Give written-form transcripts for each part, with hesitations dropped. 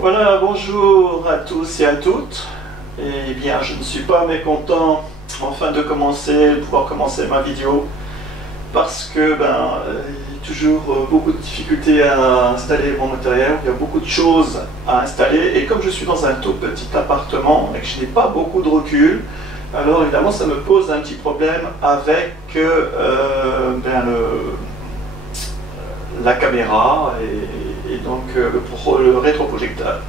Voilà, bonjour à tous et à toutes. Eh bien, je ne suis pas mécontent enfin de pouvoir commencer ma vidéo parce que il y a toujours beaucoup de difficultés à installer mon matériel, il y a beaucoup de choses à installer et comme je suis dans un tout petit appartement et que je n'ai pas beaucoup de recul, alors évidemment ça me pose un petit problème avec la caméra et donc le rétroprojecteur.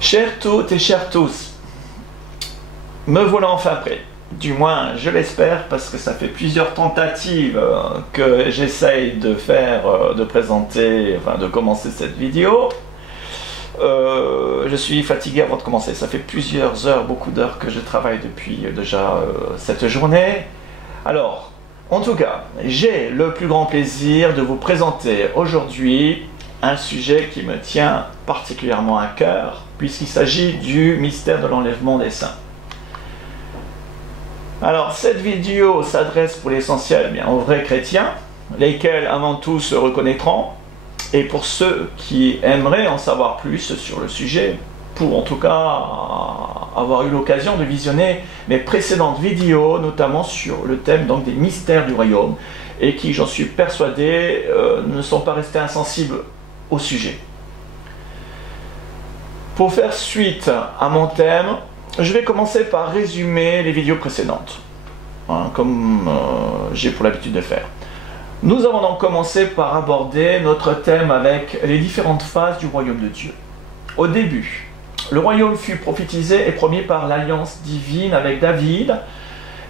Chères toutes et chers tous, me voilà enfin prêt. Du moins, je l'espère, parce que ça fait plusieurs tentatives que j'essaye de faire, de présenter, enfin de commencer cette vidéo. Je suis fatigué avant de commencer. Ça fait plusieurs heures, beaucoup d'heures que je travaille depuis déjà cette journée. Alors, en tout cas, j'ai le plus grand plaisir de vous présenter aujourd'hui un sujet qui me tient particulièrement à cœur, puisqu'il s'agit du mystère de l'enlèvement des saints. Alors, cette vidéo s'adresse pour l'essentiel aux vrais chrétiens, lesquels avant tout se reconnaîtront, et pour ceux qui aimeraient en savoir plus sur le sujet, pour en tout cas avoir eu l'occasion de visionner mes précédentes vidéos, notamment sur le thème donc, des mystères du royaume, et qui, j'en suis persuadé, ne sont pas restés insensibles au sujet. Pour faire suite à mon thème, je vais commencer par résumer les vidéos précédentes, comme j'ai pour l'habitude de faire. Nous avons donc commencé par aborder notre thème avec les différentes phases du royaume de Dieu. Au début, le royaume fut prophétisé et promis par l'alliance divine avec David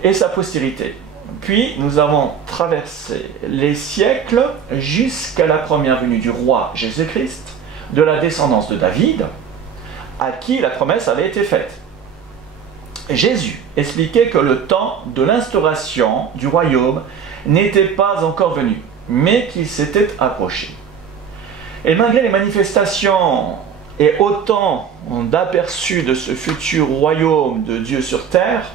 et sa postérité. Puis nous avons traversé les siècles jusqu'à la première venue du roi Jésus-Christ, de la descendance de David, à qui la promesse avait été faite. Jésus expliquait que le temps de l'instauration du royaume n'était pas encore venu, mais qu'il s'était approché. Et malgré les manifestations et autant d'aperçus de ce futur royaume de Dieu sur terre,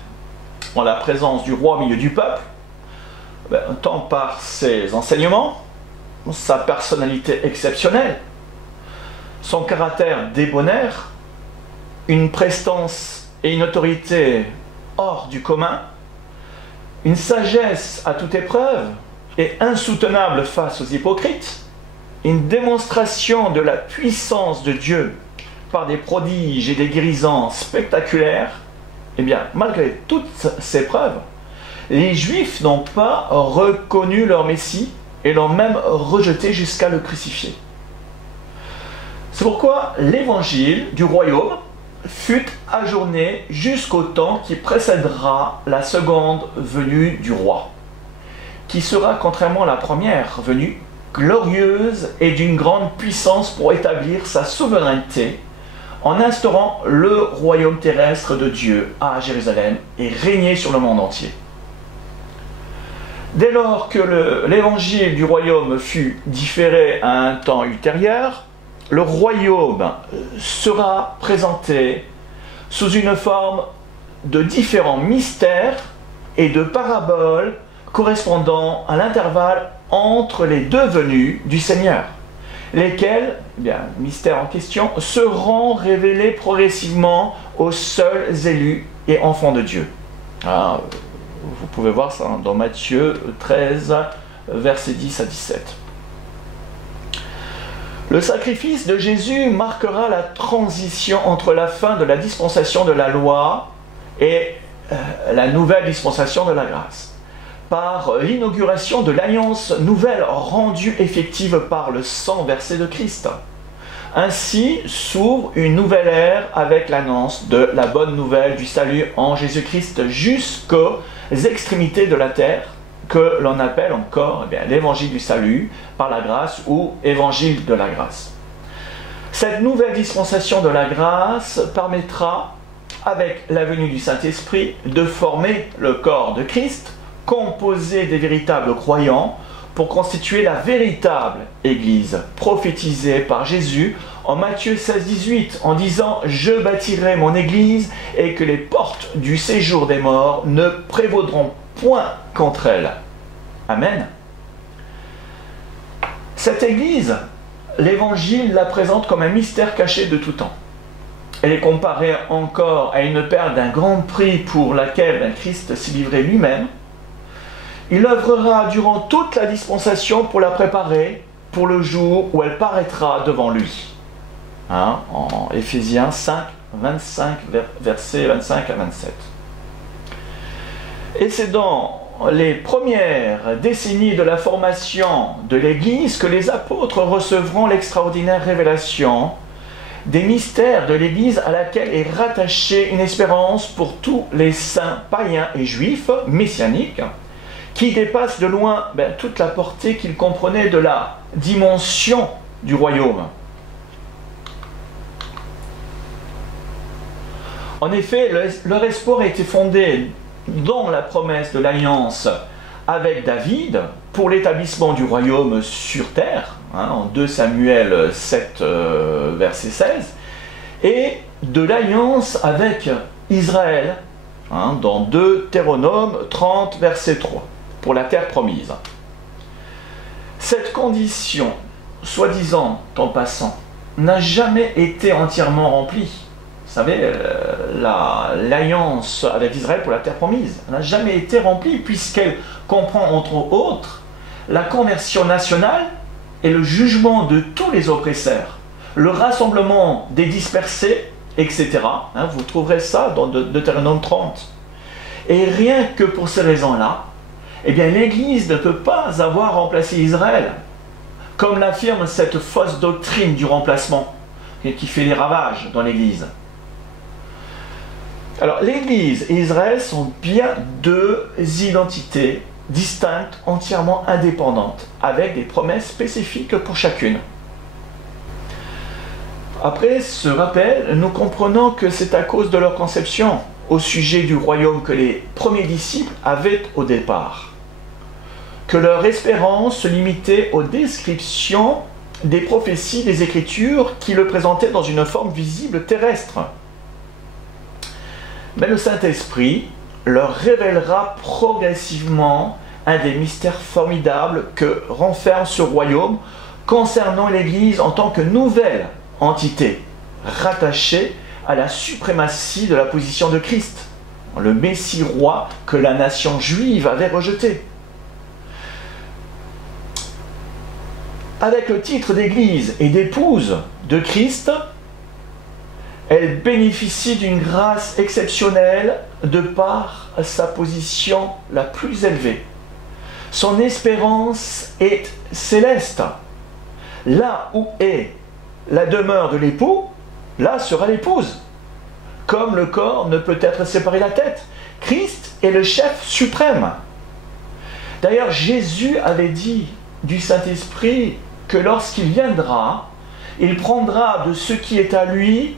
en la présence du roi au milieu du peuple, tant par ses enseignements, sa personnalité exceptionnelle, son caractère débonnaire, une prestance et une autorité hors du commun, une sagesse à toute épreuve et insoutenable face aux hypocrites, une démonstration de la puissance de Dieu par des prodiges et des guérisons spectaculaires, eh bien, malgré toutes ces preuves, les Juifs n'ont pas reconnu leur Messie et l'ont même rejeté jusqu'à le crucifier. C'est pourquoi l'évangile du royaume fut ajourné jusqu'au temps qui précédera la seconde venue du roi, qui sera, contrairement à la première venue, glorieuse et d'une grande puissance pour établir sa souveraineté en instaurant le royaume terrestre de Dieu à Jérusalem et régner sur le monde entier. Dès lors que l'évangile du royaume fut différé à un temps ultérieur, le royaume sera présenté sous une forme de différents mystères et de paraboles correspondant à l'intervalle entre les deux venues du Seigneur, lesquels, eh bien, mystères en question, seront révélés progressivement aux seuls élus et enfants de Dieu. Alors, vous pouvez voir ça dans Matthieu 13, versets 10 à 17. Le sacrifice de Jésus marquera la transition entre la fin de la dispensation de la loi et la nouvelle dispensation de la grâce, par l'inauguration de l'alliance nouvelle rendue effective par le sang versé de Christ. Ainsi s'ouvre une nouvelle ère avec l'annonce de la bonne nouvelle du salut en Jésus-Christ jusqu'aux extrémités de la terre, que l'on appelle encore l'évangile du salut par la grâce ou évangile de la grâce. Cette nouvelle dispensation de la grâce permettra, avec la venue du Saint-Esprit, de former le corps de Christ, composé des véritables croyants, pour constituer la véritable Église, prophétisée par Jésus en Matthieu 16-18, en disant « Je bâtirai mon Église et que les portes du séjour des morts ne prévaudront point contre elle. » Amen. Cette Église, l'Évangile la présente comme un mystère caché de tout temps. Elle est comparée encore à une perle d'un grand prix pour laquelle Christ s'est livré lui-même. Il œuvrera durant toute la dispensation pour la préparer pour le jour où elle paraîtra devant lui. En Éphésiens 5, 25, versets 25 à 27. Et c'est dans les premières décennies de la formation de l'Église que les apôtres recevront l'extraordinaire révélation des mystères de l'Église à laquelle est rattachée une espérance pour tous les saints païens et juifs messianiques qui dépasse de loin toute la portée qu'ils comprenaient de la dimension du royaume. En effet, leur espoir a été fondé dans la promesse de l'alliance avec David pour l'établissement du royaume sur terre, en 2 Samuel 7, verset 16, et de l'alliance avec Israël, dans Deutéronome 30, verset 3, pour la terre promise. Cette condition, soi-disant en passant, n'a jamais été entièrement remplie. Vous savez, l'alliance avec Israël pour la terre promise n'a jamais été remplie puisqu'elle comprend entre autres la conversion nationale et le jugement de tous les oppresseurs, le rassemblement des dispersés, etc. Vous trouverez ça dans Deutéronome 30. Et rien que pour ces raisons-là, eh bien, l'Église ne peut pas avoir remplacé Israël, comme l'affirme cette fausse doctrine du remplacement qui fait des ravages dans l'Église. Alors, l'Église et Israël sont bien deux identités distinctes, entièrement indépendantes, avec des promesses spécifiques pour chacune. Après ce rappel, nous comprenons que c'est à cause de leur conception au sujet du royaume que les premiers disciples avaient au départ, que leur espérance se limitait aux descriptions des prophéties des Écritures qui le présentaient dans une forme visible terrestre. Mais le Saint-Esprit leur révélera progressivement un des mystères formidables que renferme ce royaume concernant l'Église en tant que nouvelle entité rattachée à la suprématie de la position de Christ, le Messie roi que la nation juive avait rejeté. Avec le titre d'église et d'épouse de Christ, elle bénéficie d'une grâce exceptionnelle de par sa position la plus élevée. Son espérance est céleste. Là où est la demeure de l'époux, là sera l'épouse. Comme le corps ne peut être séparé de la tête, Christ est le chef suprême. D'ailleurs, Jésus avait dit du Saint-Esprit que lorsqu'il viendra, il prendra de ce qui est à lui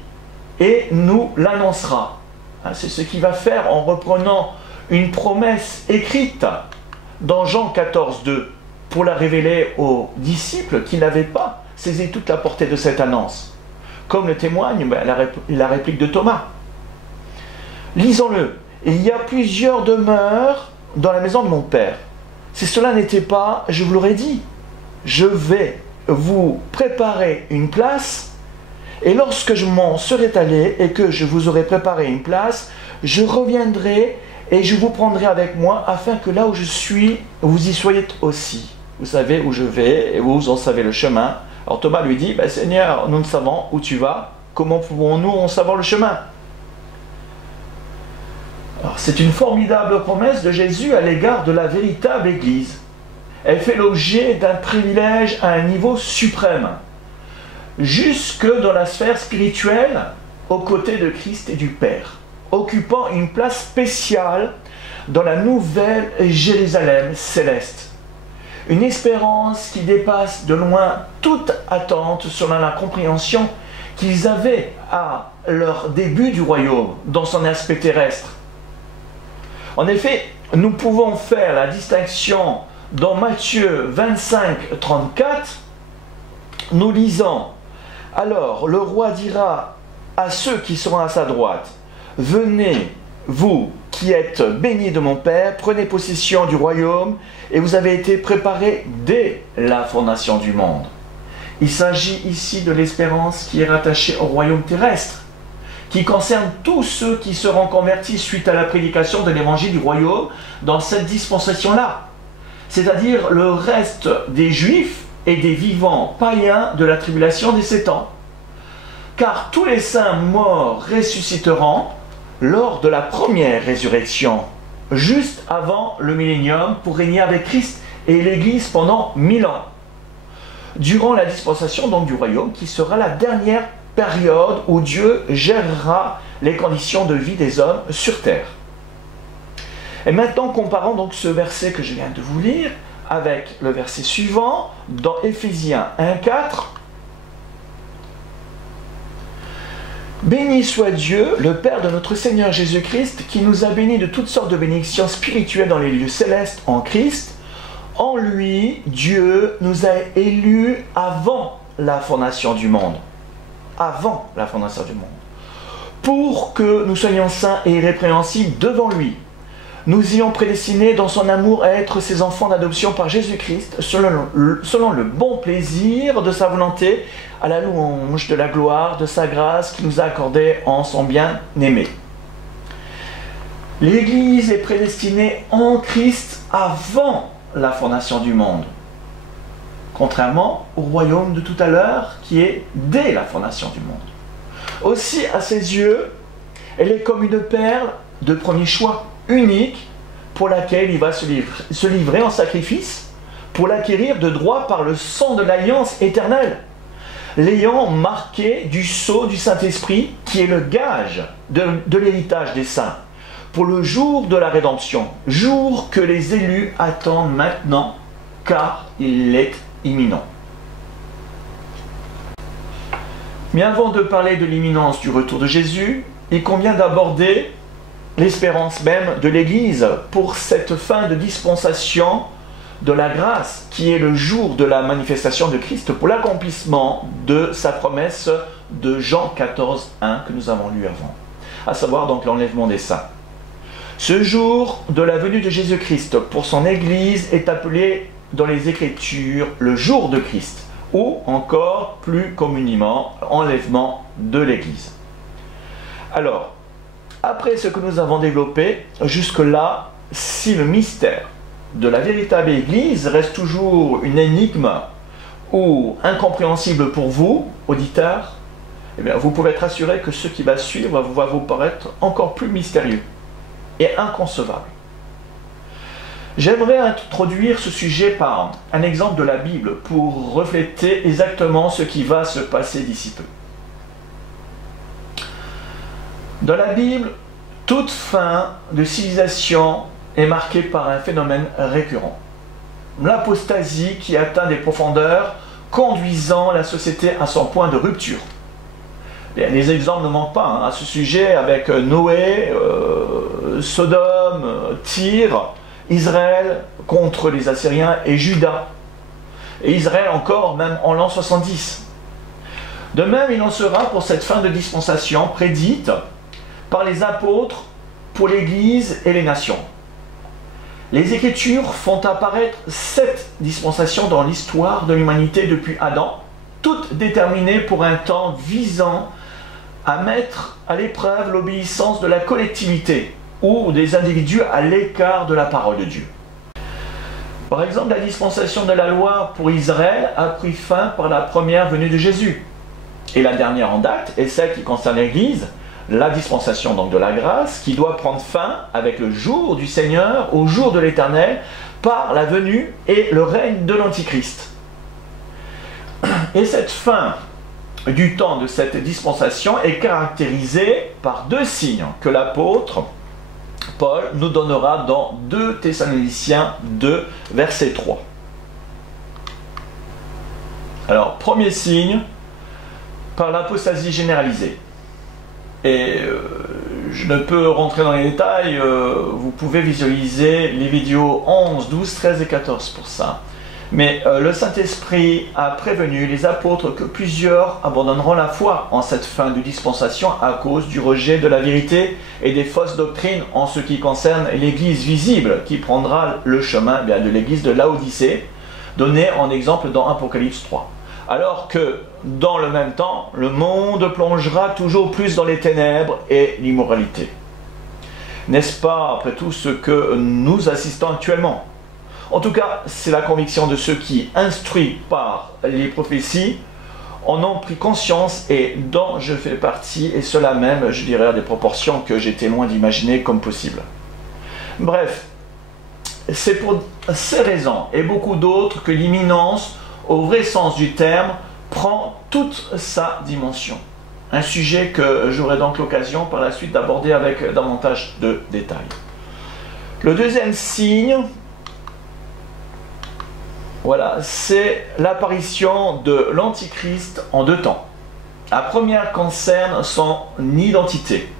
et nous l'annoncera. C'est ce qu'il va faire en reprenant une promesse écrite dans Jean 14, 2, pour la révéler aux disciples qui n'avaient pas saisi toute la portée de cette annonce. Comme le témoigne la réplique de Thomas. Lisons-le. Il y a plusieurs demeures dans la maison de mon Père. Si cela n'était pas, je vous l'aurais dit. Je vais vous préparer une place. Et lorsque je m'en serai allé et que je vous aurai préparé une place, je reviendrai et je vous prendrai avec moi afin que là où je suis, vous y soyez aussi. Vous savez où je vais et vous en savez le chemin. Alors Thomas lui dit, Seigneur, nous ne savons où tu vas. Comment pouvons-nous en savoir le chemin? Alors c'est une formidable promesse de Jésus à l'égard de la véritable Église. Elle fait l'objet d'un privilège à un niveau suprême. Jusque dans la sphère spirituelle, aux côtés de Christ et du Père, occupant une place spéciale dans la nouvelle Jérusalem céleste. Une espérance qui dépasse de loin toute attente selon la compréhension qu'ils avaient à leur début du royaume dans son aspect terrestre. En effet, nous pouvons faire la distinction dans Matthieu 25, 34, nous lisons « Alors le roi dira à ceux qui seront à sa droite, « Venez, vous qui êtes bénis de mon Père, prenez possession du royaume, et vous avez été préparés dès la fondation du monde. » Il s'agit ici de l'espérance qui est rattachée au royaume terrestre, qui concerne tous ceux qui seront convertis suite à la prédication de l'évangile du royaume dans cette dispensation-là, c'est-à-dire le reste des Juifs et des vivants païens de la tribulation des 7 ans. Car tous les saints morts ressusciteront lors de la première résurrection, juste avant le millénium, pour régner avec Christ et l'Église pendant 1000 ans, durant la dispensation donc du royaume, qui sera la dernière période où Dieu gérera les conditions de vie des hommes sur terre. Et maintenant, comparons donc ce verset que je viens de vous lire avec le verset suivant, dans Éphésiens 1,4. Béni soit Dieu, le Père de notre Seigneur Jésus-Christ, qui nous a bénis de toutes sortes de bénédictions spirituelles dans les lieux célestes en Christ. En lui, Dieu nous a élus avant la fondation du monde. Avant la fondation du monde. Pour que nous soyons saints et irrépréhensibles devant lui. Nous ayons prédestinés dans son amour à être ses enfants d'adoption par Jésus-Christ, selon le bon plaisir de sa volonté, à la louange de la gloire de sa grâce qui nous a accordée en son bien-aimé. L'Église est prédestinée en Christ avant la fondation du monde, contrairement au royaume de tout à l'heure qui est dès la fondation du monde. Aussi, à ses yeux, elle est comme une perle de premier choix, unique, pour laquelle il va se livrer en sacrifice, pour l'acquérir de droit par le sang de l'alliance éternelle, l'ayant marqué du sceau du Saint-Esprit, qui est le gage de l'héritage des saints, pour le jour de la rédemption, jour que les élus attendent maintenant, car il est imminent. Mais avant de parler de l'imminence du retour de Jésus, il convient d'aborder l'espérance même de l'Église pour cette fin de dispensation de la grâce, qui est le jour de la manifestation de Christ pour l'accomplissement de sa promesse de Jean 14, 1 que nous avons lu avant, à savoir donc l'enlèvement des saints. Ce jour de la venue de Jésus-Christ pour son Église est appelé dans les Écritures le jour de Christ, ou encore plus communément enlèvement de l'Église. Alors, Après ce que nous avons développé, jusque-là, si le mystère de la véritable Église reste toujours une énigme ou incompréhensible pour vous, auditeurs, eh bien, vous pouvez être assuré que ce qui va suivre va vous paraître encore plus mystérieux et inconcevable. J'aimerais introduire ce sujet par un exemple de la Bible pour refléter exactement ce qui va se passer d'ici peu. Dans la Bible, toute fin de civilisation est marquée par un phénomène récurrent. L'apostasie qui atteint des profondeurs, conduisant la société à son point de rupture. Bien, les exemples ne manquent pas à ce sujet avec Noé, Sodome, Tyr, Israël contre les Assyriens et Juda. Et Israël encore, même en l'an 70. De même, il en sera pour cette fin de dispensation prédite par les apôtres pour l'Église et les nations. Les Écritures font apparaître 7 dispensations dans l'histoire de l'humanité depuis Adam, toutes déterminées pour un temps visant à mettre à l'épreuve l'obéissance de la collectivité ou des individus à l'écart de la parole de Dieu. Par exemple, la dispensation de la loi pour Israël a pris fin par la première venue de Jésus. Et la dernière en date est celle qui concerne l'Église, la dispensation donc de la grâce, qui doit prendre fin avec le jour du Seigneur, au jour de l'Éternel, par la venue et le règne de l'Antichrist. Et cette fin du temps de cette dispensation est caractérisée par 2 signes que l'apôtre Paul nous donnera dans 2 Thessaloniciens 2, verset 3. Alors, premier signe, par l'apostasie généralisée. Et je ne peux rentrer dans les détails, vous pouvez visualiser les vidéos 11, 12, 13 et 14 pour ça. Mais le Saint-Esprit a prévenu les apôtres que plusieurs abandonneront la foi en cette fin de dispensation à cause du rejet de la vérité et des fausses doctrines en ce qui concerne l'Église visible qui prendra le chemin de l'Église de Laodicée, donné en exemple dans Apocalypse 3. Alors que, dans le même temps, le monde plongera toujours plus dans les ténèbres et l'immoralité. N'est-ce pas, après tout, ce que nous assistons actuellement? En tout cas, c'est la conviction de ceux qui, instruits par les prophéties, en ont pris conscience et dont je fais partie, et cela même, je dirais, à des proportions que j'étais loin d'imaginer comme possible. Bref, c'est pour ces raisons et beaucoup d'autres que l'imminence, au vrai sens du terme, prend toute sa dimension. Un sujet que j'aurai donc l'occasion par la suite d'aborder avec davantage de détails. Le deuxième signe, voilà, c'est l'apparition de l'Antichrist en 2 temps. La première concerne son identité.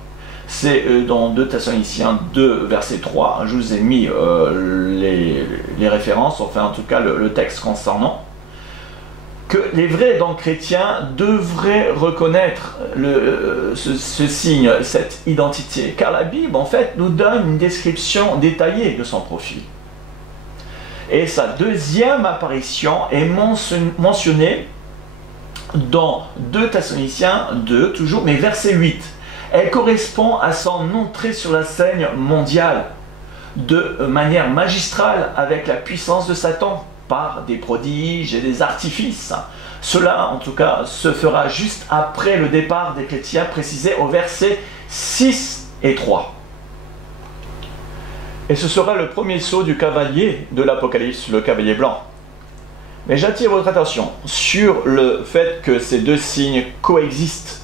C'est dans 2 Thessaloniciens 2, verset 3. Je vous ai mis les références, enfin en tout cas le texte concernant. Que les vrais donc, chrétiens devraient reconnaître ce signe, cette identité. Car la Bible, en fait, nous donne une description détaillée de son profil. Et sa deuxième apparition est mentionnée dans 2 Thessaloniciens 2, toujours, mais verset 8. Elle correspond à son entrée sur la scène mondiale de manière magistrale avec la puissance de Satan par des prodiges et des artifices. Cela, en tout cas, se fera juste après le départ des chrétiens, précisé au verset 6 et 3. Et ce sera le premier sceau du cavalier de l'Apocalypse, le cavalier blanc. Mais j'attire votre attention sur le fait que ces 2 signes coexistent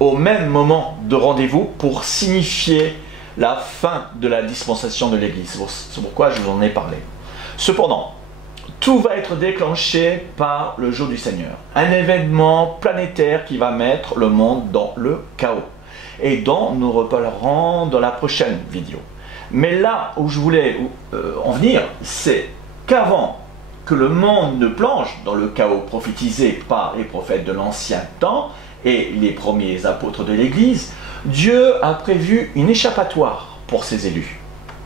au même moment de rendez-vous pour signifier la fin de la dispensation de l'Église. C'est pourquoi je vous en ai parlé. Cependant, tout va être déclenché par le jour du Seigneur. Un événement planétaire qui va mettre le monde dans le chaos. Et dont nous reparlerons dans la prochaine vidéo. Mais là où je voulais en venir, c'est qu'avant que le monde ne plonge dans le chaos prophétisé par les prophètes de l'ancien temps et les premiers apôtres de l'Église, Dieu a prévu une échappatoire pour ses élus.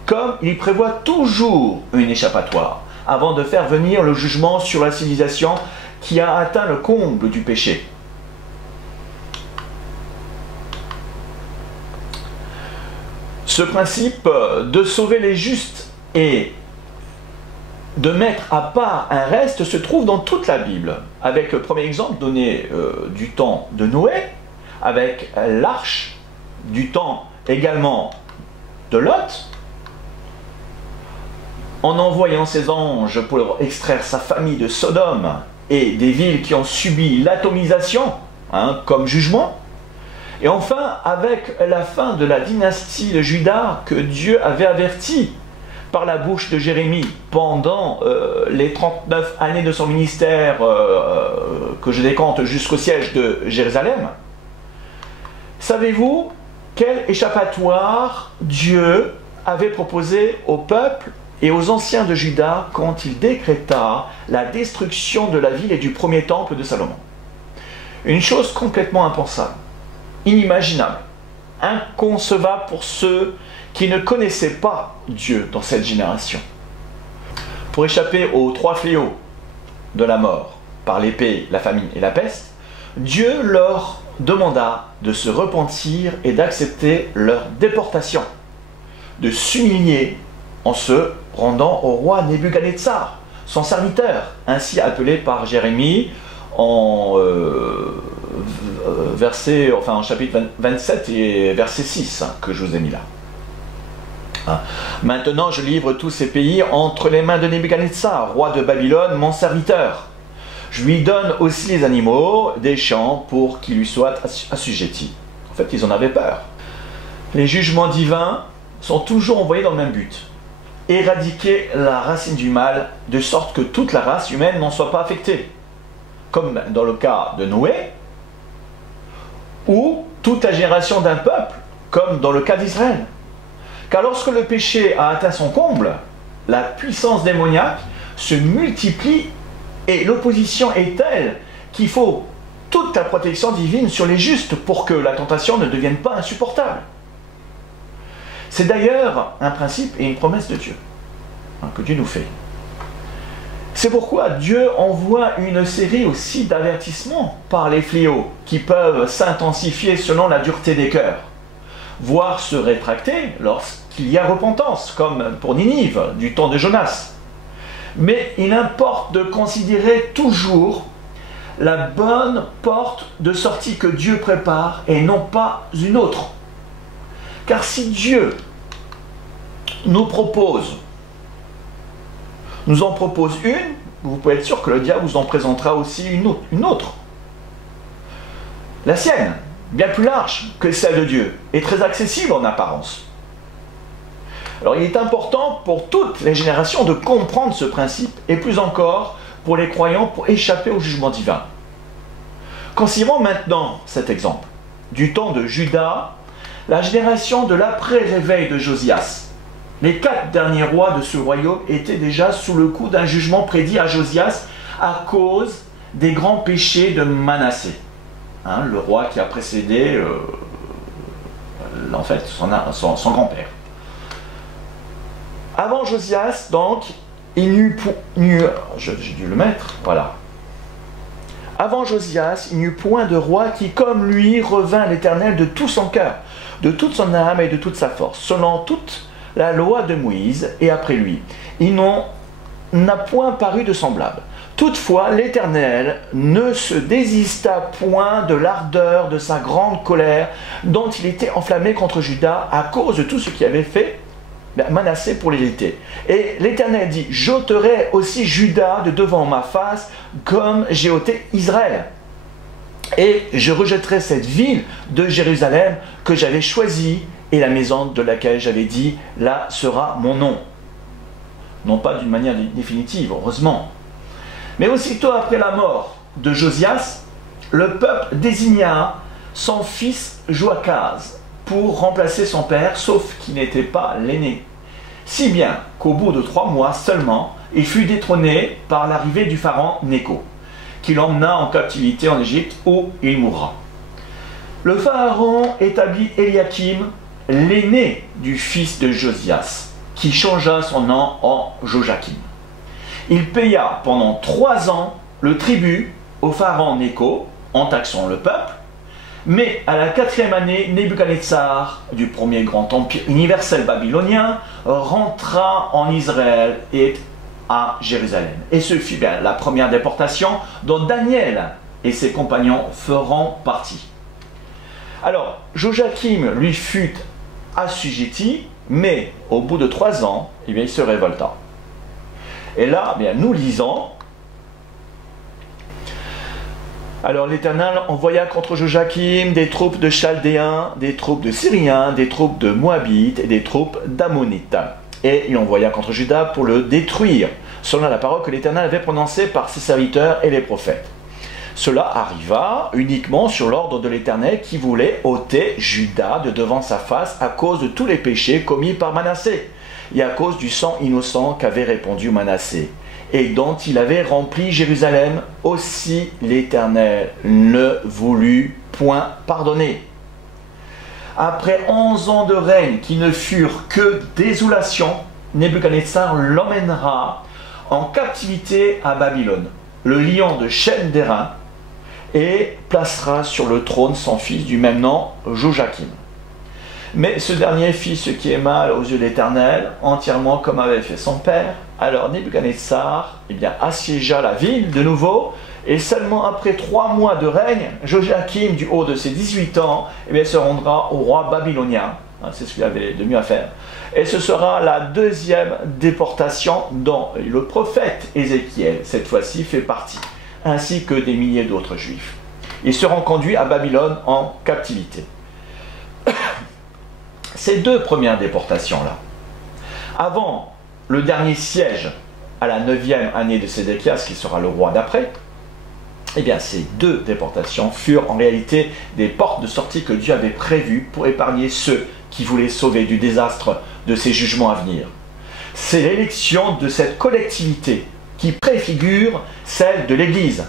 Comme il prévoit toujours une échappatoire avant de faire venir le jugement sur la civilisation qui a atteint le comble du péché. Ce principe de sauver les justes et de mettre à part un reste se trouve dans toute la Bible, avec le premier exemple donné du temps de Noé, avec l'arche, du temps également de Lot, en envoyant ses anges pour extraire sa famille de Sodome et des villes qui ont subi l'atomisation comme jugement. Et enfin, avec la fin de la dynastie de Juda que Dieu avait averti par la bouche de Jérémie pendant les 39 années de son ministère que je décompte jusqu'au siège de Jérusalem. Savez-vous quel échappatoire Dieu avait proposé au peuple et aux anciens de Juda quand il décréta la destruction de la ville et du premier temple de Salomon? Une chose complètement impensable, inimaginable, inconcevable pour ceux qui ne connaissaient pas Dieu dans cette génération. Pour échapper aux 3 fléaux de la mort, par l'épée, la famine et la peste, Dieu leur demanda de se repentir et d'accepter leur déportation, de s'humilier en se rendant au roi Nebuchadnezzar, son serviteur, ainsi appelé par Jérémie en en chapitre 27 et verset 6 que je vous ai mis là. Maintenant je livre tous ces pays entre les mains de Nebuchadnezzar, roi de Babylone, mon serviteur. Je lui donne aussi les animaux des champs pour qu'ils lui soient assujettis. En fait, ils en avaient peur. Les jugements divins sont toujours envoyés dans le même but: éradiquer la racine du mal, de sorte que toute la race humaine n'en soit pas affectée, comme dans le cas de Noé, ou toute la génération d'un peuple, comme dans le cas d'Israël. Car lorsque le péché a atteint son comble, la puissance démoniaque se multiplie et l'opposition est telle qu'il faut toute la protection divine sur les justes pour que la tentation ne devienne pas insupportable. C'est d'ailleurs un principe et une promesse de Dieu que Dieu nous fait. C'est pourquoi Dieu envoie une série aussi d'avertissements par les fléaux qui peuvent s'intensifier selon la dureté des cœurs, voire se rétracter lorsqu'il y a repentance, comme pour Ninive du temps de Jonas. Mais il importe de considérer toujours la bonne porte de sortie que Dieu prépare et non pas une autre. Car si Dieu nous en propose une, vous pouvez être sûr que le diable vous en présentera aussi une autre. La sienne, bien plus large que celle de Dieu, et très accessible en apparence. Alors il est important pour toutes les générations de comprendre ce principe, et plus encore pour les croyants pour échapper au jugement divin. Considérons maintenant cet exemple. Du temps de Juda, la génération de l'après-réveil de Josias. Les 4 derniers rois de ce royaume étaient déjà sous le coup d'un jugement prédit à Josias à cause des grands péchés de Manassé, le roi qui a précédé en fait son grand-père. Avant Josias, donc, il n'y eut Avant Josias, il n'y eut point de roi qui, comme lui, revint à l'Éternel de tout son cœur, de toute son âme et de toute sa force, selon toute la loi de Moïse, et après lui. Il n'a point paru de semblable. Toutefois, l'Éternel ne se désista point de l'ardeur de sa grande colère, dont il était enflammé contre Juda à cause de tout ce qu'il avait fait Manassé pour l'hériter. Et l'Éternel dit: j'ôterai aussi Juda de devant ma face, comme j'ai ôté Israël. Et je rejetterai cette ville de Jérusalem que j'avais choisie, et la maison de laquelle j'avais dit: là sera mon nom. Non pas d'une manière définitive, heureusement. Mais aussitôt après la mort de Josias, le peuple désigna son fils Joachaz pour remplacer son père, sauf qu'il n'était pas l'aîné. Si bien qu'au bout de 3 mois seulement, il fut détrôné par l'arrivée du pharaon Nécho, qui l'emmena en captivité en Égypte, où il mourra. Le pharaon établit Eliakim, l'aîné du fils de Josias, qui changea son nom en Joachim. Il paya pendant 3 ans le tribut au pharaon Nécho, en taxant le peuple, Mais à la 4e année, Nebuchadnezzar, du premier grand empire universel babylonien, rentra en Israël et à Jérusalem. Et ce fut bien la première déportation dont Daniel et ses compagnons feront partie. Alors, Joachim lui fut assujetti, mais au bout de 3 ans, eh bien, il se révolta. Et là, eh bien, nous lisons: alors l'Éternel envoya contre Joachim des troupes de Chaldéens, des troupes de Syriens, des troupes de Moabites et des troupes d'Ammonites. Et il envoya contre Juda pour le détruire, selon la parole que l'Éternel avait prononcée par ses serviteurs et les prophètes. Cela arriva uniquement sur l'ordre de l'Éternel qui voulait ôter Juda de devant sa face à cause de tous les péchés commis par Manassé et à cause du sang innocent qu'avait répandu Manassé et dont il avait rempli Jérusalem. Aussi l'Éternel ne voulut point pardonner. Après 11 ans de règne qui ne furent que désolation, Nebuchadnezzar l'emmènera en captivité à Babylone, le lion de chaîne d'airain, et placera sur le trône son fils du même nom, Joachim. Mais ce dernier fit ce qui est mal aux yeux de l'Éternel, entièrement comme avait fait son père. Alors Nebuchadnezzar assiégea la ville de nouveau, et seulement après 3 mois de règne, Joachim, du haut de ses 18 ans, se rendra au roi babylonien. C'est ce qu'il avait de mieux à faire. Et ce sera la 2e déportation dont le prophète Ézéchiel, cette fois-ci, fait partie, ainsi que des milliers d'autres juifs. Ils seront conduits à Babylone en captivité. Ces 2 premières déportations-là, avant le dernier siège à la 9e année de Sédéchias, qui sera le roi d'après, ces 2 déportations furent en réalité des portes de sortie que Dieu avait prévues pour épargner ceux qui voulaient sauver du désastre de ces jugements à venir. C'est l'élection de cette collectivité qui préfigure celle de l'Église,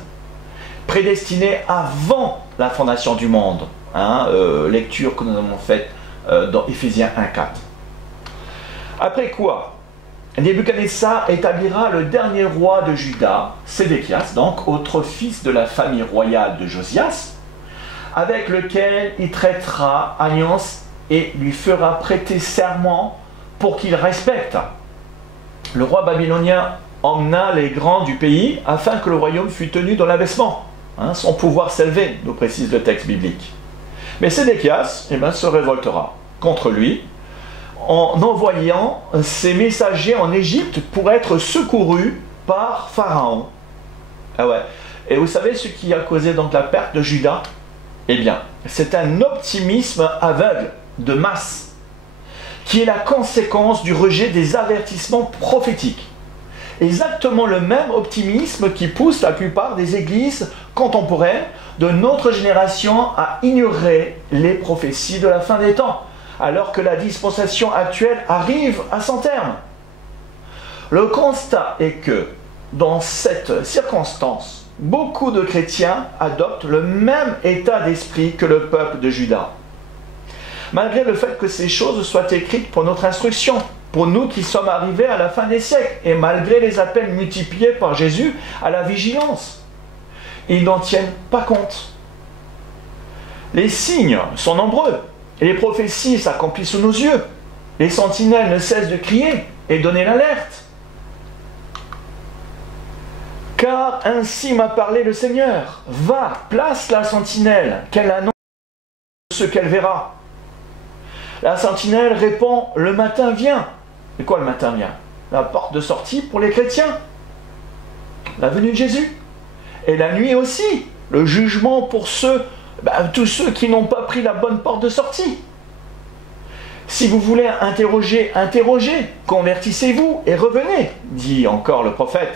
prédestinée avant la fondation du monde. Lecture que nous avons faite dans Éphésiens 1,4. Après quoi, Nebuchadnezzar établira le dernier roi de Juda, Sédéchias, donc autre fils de la famille royale de Josias, avec lequel il traitera alliance et lui fera prêter serment pour qu'il respecte. Le roi babylonien emmena les grands du pays afin que le royaume fût tenu dans l'abaissement. Son pouvoir s'élevait, nous précise le texte biblique. Mais Sédéchias se révoltera contre lui en envoyant ses messagers en Égypte pour être secourus par Pharaon. Et vous savez ce qui a causé donc la perte de Juda? C'est un optimisme aveugle de masse qui est la conséquence du rejet des avertissements prophétiques. Exactement le même optimisme qui pousse la plupart des églises contemporaines de notre génération à ignorer les prophéties de la fin des temps, alors que la dispensation actuelle arrive à son terme. Le constat est que, dans cette circonstance, beaucoup de chrétiens adoptent le même état d'esprit que le peuple de Juda. Malgré le fait que ces choses soient écrites pour notre instruction, pour nous qui sommes arrivés à la fin des siècles, et malgré les appels multipliés par Jésus à la vigilance, ils n'en tiennent pas compte. Les signes sont nombreux, et les prophéties s'accomplissent sous nos yeux. Les sentinelles ne cessent de crier et donner l'alerte. Car ainsi m'a parlé le Seigneur. Va, place la sentinelle, qu'elle annonce ce qu'elle verra. La sentinelle répond, le matin vient. Et quoi le matin vient? La porte de sortie pour les chrétiens. La venue de Jésus. Et la nuit aussi, le jugement pour tous ceux qui n'ont pas pris la bonne porte de sortie. Si vous voulez interroger, interrogez, convertissez-vous et revenez, dit encore le prophète.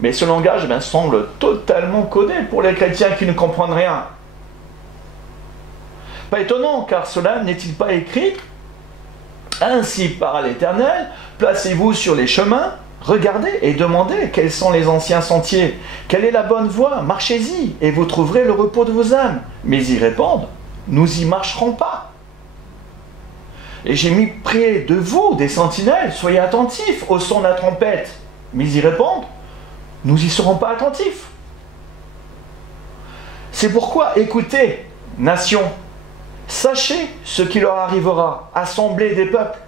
Mais ce langage semble totalement codé pour les chrétiens qui ne comprennent rien. Pas étonnant, car cela n'est-il pas écrit? Ainsi parle l'Éternel, placez-vous sur les chemins, regardez et demandez quels sont les anciens sentiers, quelle est la bonne voie, marchez-y et vous trouverez le repos de vos âmes. Mais ils répondent, nous y marcherons pas. Et j'ai mis près de vous des sentinelles, soyez attentifs au son de la trompette. Mais ils répondent, nous y serons pas attentifs. C'est pourquoi écoutez, nations, sachez ce qui leur arrivera, assemblée des peuples.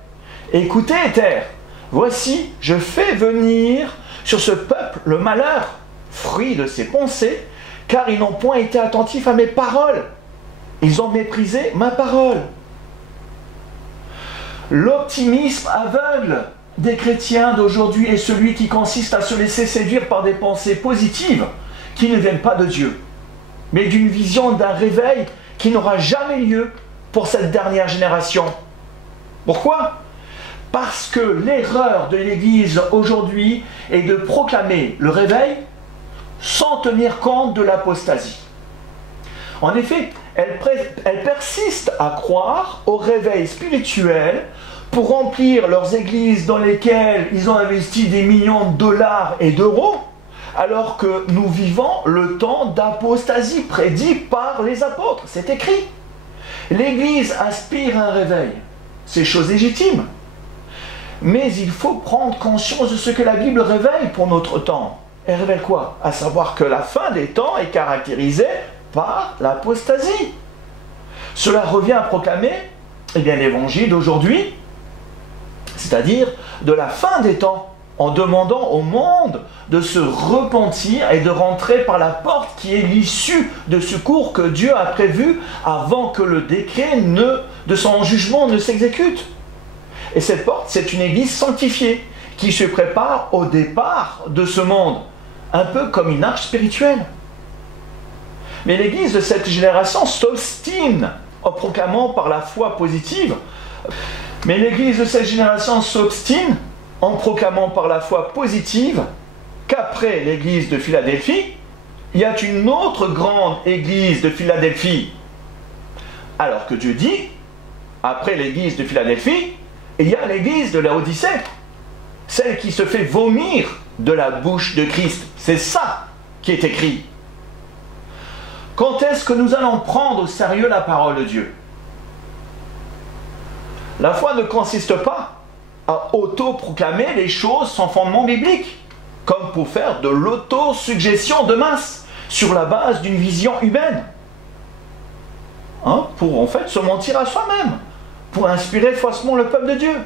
Écoutez, terre, voici, je fais venir sur ce peuple le malheur, fruit de ses pensées, car ils n'ont point été attentifs à mes paroles. Ils ont méprisé ma parole. L'optimisme aveugle des chrétiens d'aujourd'hui est celui qui consiste à se laisser séduire par des pensées positives qui ne viennent pas de Dieu, mais d'une vision d'un réveil qui n'aura jamais lieu pour cette dernière génération. Pourquoi ? Parce que l'erreur de l'Église aujourd'hui est de proclamer le réveil sans tenir compte de l'apostasie. En effet, elle persiste à croire au réveil spirituel pour remplir leurs églises dans lesquelles ils ont investi des millions de dollars et d'euros, alors que nous vivons le temps d'apostasie prédit par les apôtres. C'est écrit. L'Église aspire à un réveil. C'est chose légitime. Mais il faut prendre conscience de ce que la Bible révèle pour notre temps. Elle révèle quoi? À savoir que la fin des temps est caractérisée par l'apostasie. Cela revient à proclamer l'évangile d'aujourd'hui, c'est-à-dire de la fin des temps, en demandant au monde de se repentir et de rentrer par la porte qui est l'issue de secours que Dieu a prévu avant que le décret de son jugement ne s'exécute. Et cette porte, c'est une église sanctifiée qui se prépare au départ de ce monde, un peu comme une arche spirituelle. Mais l'église de cette génération s'obstine en proclamant par la foi positive. Mais l'église de cette génération s'obstine en proclamant par la foi positive qu'après l'église de Philadelphie, il y a une autre grande église de Philadelphie. Alors que Dieu dit, après l'église de Philadelphie, il y a l'église de Laodicée, celle qui se fait vomir de la bouche de Christ. C'est ça qui est écrit. Quand est-ce que nous allons prendre au sérieux la parole de Dieu? La foi ne consiste pas à auto-proclamer les choses sans fondement biblique, comme pour faire de l'autosuggestion de masse sur la base d'une vision humaine. Pour en fait se mentir à soi-même, pour inspirer faussement le peuple de Dieu.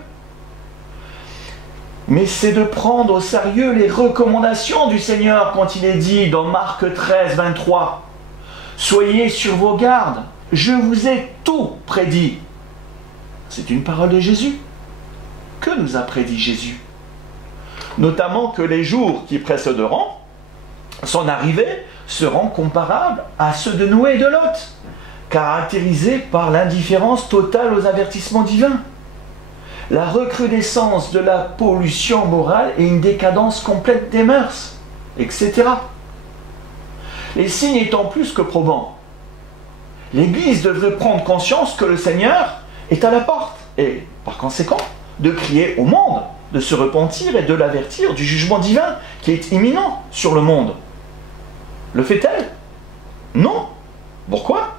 Mais c'est de prendre au sérieux les recommandations du Seigneur quand il est dit dans Marc 13, 23. Soyez sur vos gardes, je vous ai tout prédit. C'est une parole de Jésus. Que nous a prédit Jésus? Notamment que les jours qui précéderont son arrivée seront comparables à ceux de Noé et de Lot, caractérisés par l'indifférence totale aux avertissements divins, la recrudescence de la pollution morale et une décadence complète des mœurs, etc. Les signes étant plus que probants, l'Église devrait prendre conscience que le Seigneur est à la porte et, par conséquent, de crier au monde de se repentir et de l'avertir du jugement divin qui est imminent sur le monde. Le fait-elle? Non. Pourquoi?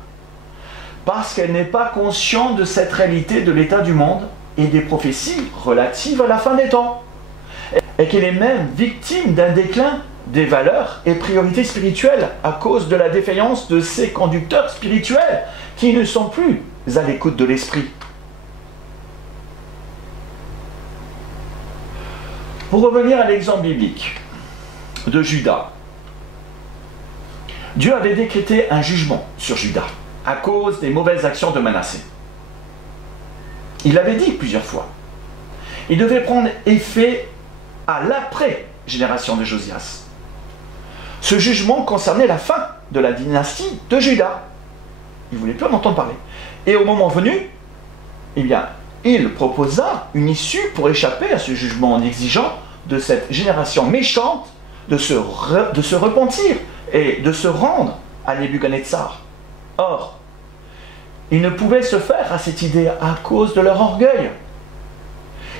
Parce qu'elle n'est pas consciente de cette réalité de l'état du monde et des prophéties relatives à la fin des temps, et qu'elle est même victime d'un déclin des valeurs et priorités spirituelles à cause de la défaillance de ses conducteurs spirituels qui ne sont plus à l'écoute de l'esprit. Pour revenir à l'exemple biblique de Judas, Dieu avait décrété un jugement sur Judas à cause des mauvaises actions de Manassé. Il l'avait dit plusieurs fois. Il devait prendre effet à l'après-génération de Josias. Ce jugement concernait la fin de la dynastie de Juda. Il ne voulait plus en entendre parler. Et au moment venu, il proposa une issue pour échapper à ce jugement en exigeant de cette génération méchante de se repentir et de se rendre à Nebuchadnezzar. Or, ils ne pouvaient se faire à cette idée à cause de leur orgueil.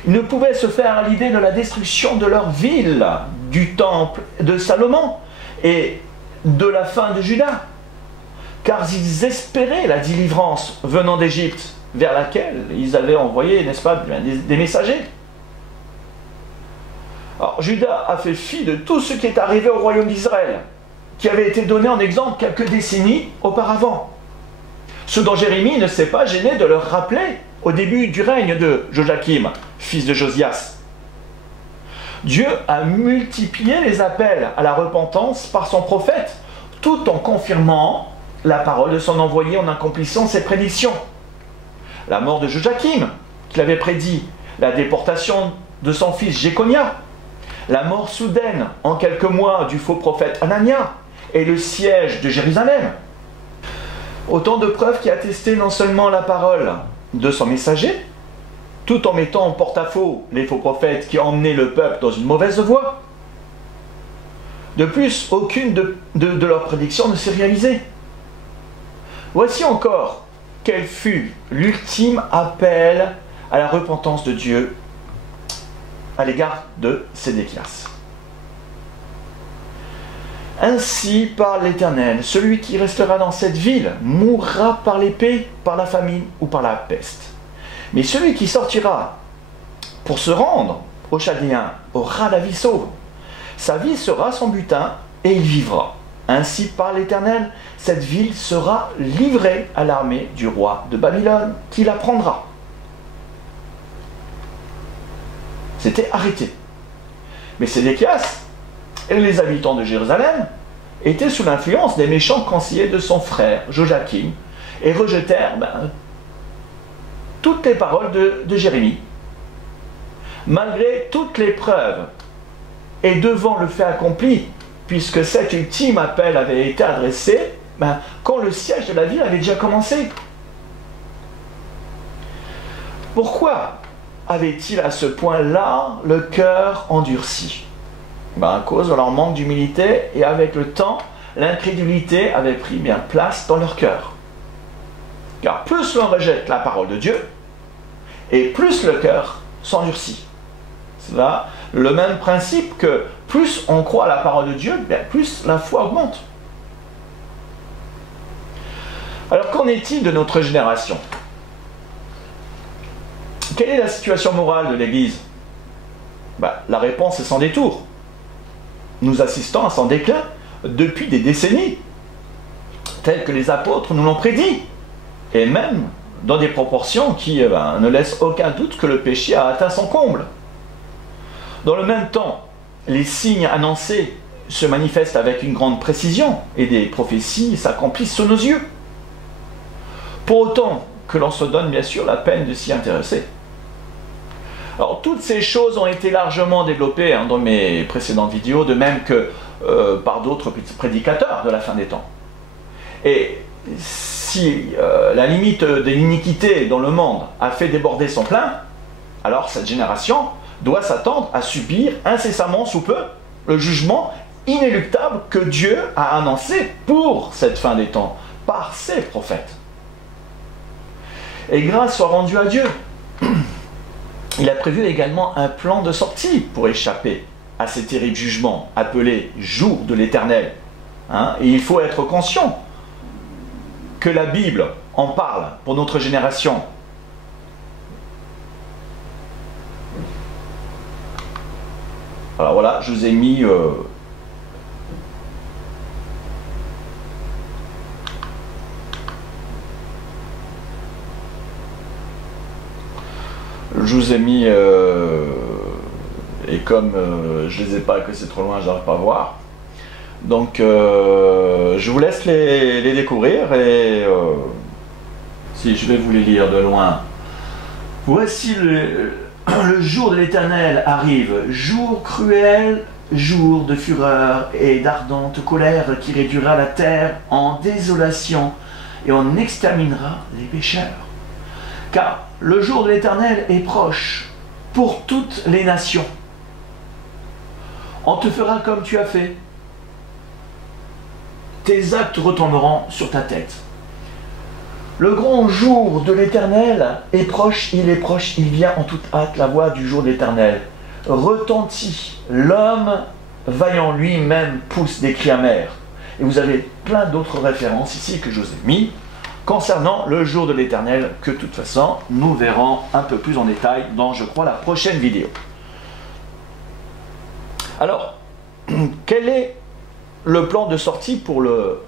Ils ne pouvaient se faire à l'idée de la destruction de leur ville, du temple de Salomon et de la fin de Juda, car ils espéraient la délivrance venant d'Égypte, vers laquelle ils avaient envoyé, n'est-ce pas, des messagers. Alors, Juda a fait fi de tout ce qui est arrivé au royaume d'Israël, qui avait été donné en exemple quelques décennies auparavant. Ce dont Jérémie ne s'est pas gêné de leur rappeler au début du règne de Joachim, fils de Josias. Dieu a multiplié les appels à la repentance par son prophète, tout en confirmant la parole de son envoyé en accomplissant ses prédictions. La mort de Joachim, qu'il avait prédit, la déportation de son fils Jéconia, la mort soudaine en quelques mois du faux prophète Anania et le siège de Jérusalem. Autant de preuves qui attestaient non seulement la parole de son messager, tout en mettant en porte-à-faux les faux prophètes qui emmenaient le peuple dans une mauvaise voie. De plus, aucune de leurs prédictions ne s'est réalisée. Voici encore quel fut l'ultime appel à la repentance de Dieu à l'égard de Sédéchias. Ainsi parle l'Éternel, celui qui restera dans cette ville mourra par l'épée, par la famine ou par la peste. Mais celui qui sortira pour se rendre aux Chaldéens aura la vie sauve. Sa vie sera son butin et il vivra. Ainsi parle l'Éternel, cette ville sera livrée à l'armée du roi de Babylone qui la prendra. C'était arrêté. Mais Sédéchias et les habitants de Jérusalem étaient sous l'influence des méchants conseillers de son frère Joachim et rejetèrent toutes les paroles de Jérémie. Malgré toutes les preuves et devant le fait accompli, puisque cet ultime appel avait été adressé quand le siège de la ville avait déjà commencé. Pourquoi avait-il à ce point-là le cœur endurci? À cause de leur manque d'humilité, et avec le temps, l'incrédulité avait pris bien place dans leur cœur. Car plus l'on rejette la parole de Dieu, et plus le cœur s'endurcit. C'est là le même principe que plus on croit à la parole de Dieu, plus la foi augmente. Alors qu'en est-il de notre génération? Quelle est la situation morale de l'Église? La réponse est sans détour. Nous assistons à son déclin depuis des décennies, tel que les apôtres nous l'ont prédit, et même dans des proportions qui ne laissent aucun doute que le péché a atteint son comble. Dans le même temps, les signes annoncés se manifestent avec une grande précision et des prophéties s'accomplissent sous nos yeux. Pour autant que l'on se donne bien sûr la peine de s'y intéresser. Alors toutes ces choses ont été largement développées dans mes précédentes vidéos, de même que par d'autres prédicateurs de la fin des temps. Et si la limite de l'iniquité dans le monde a fait déborder son plein, alors cette génération doit s'attendre à subir incessamment sous peu le jugement inéluctable que Dieu a annoncé pour cette fin des temps par ses prophètes. Et grâce soit rendue à Dieu. Il a prévu également un plan de sortie pour échapper à ces terribles jugements appelés jour de l'Éternel. Et il faut être conscient que la Bible en parle pour notre génération. Alors voilà, je vous ai mis et comme je les ai pas, que c'est trop loin, j'arrive pas à voir. Donc je vous laisse les découvrir et si je vais vous les lire de loin. Voici le jour de l'Éternel arrive, jour cruel, jour de fureur et d'ardente colère qui réduira la terre en désolation et on exterminera les pécheurs. Car le jour de l'Éternel est proche pour toutes les nations. On te fera comme tu as fait. Tes actes retomberont sur ta tête. Le grand jour de l'Éternel est proche, il vient en toute hâte, la voix du jour de l'Éternel. Retentit, l'homme vaillant lui-même pousse des cris amers. Et vous avez plein d'autres références ici que je vous ai mis concernant le jour de l'Éternel, que de toute façon, nous verrons un peu plus en détail dans, je crois, la prochaine vidéo. Alors, quel est le plan de sortie pour le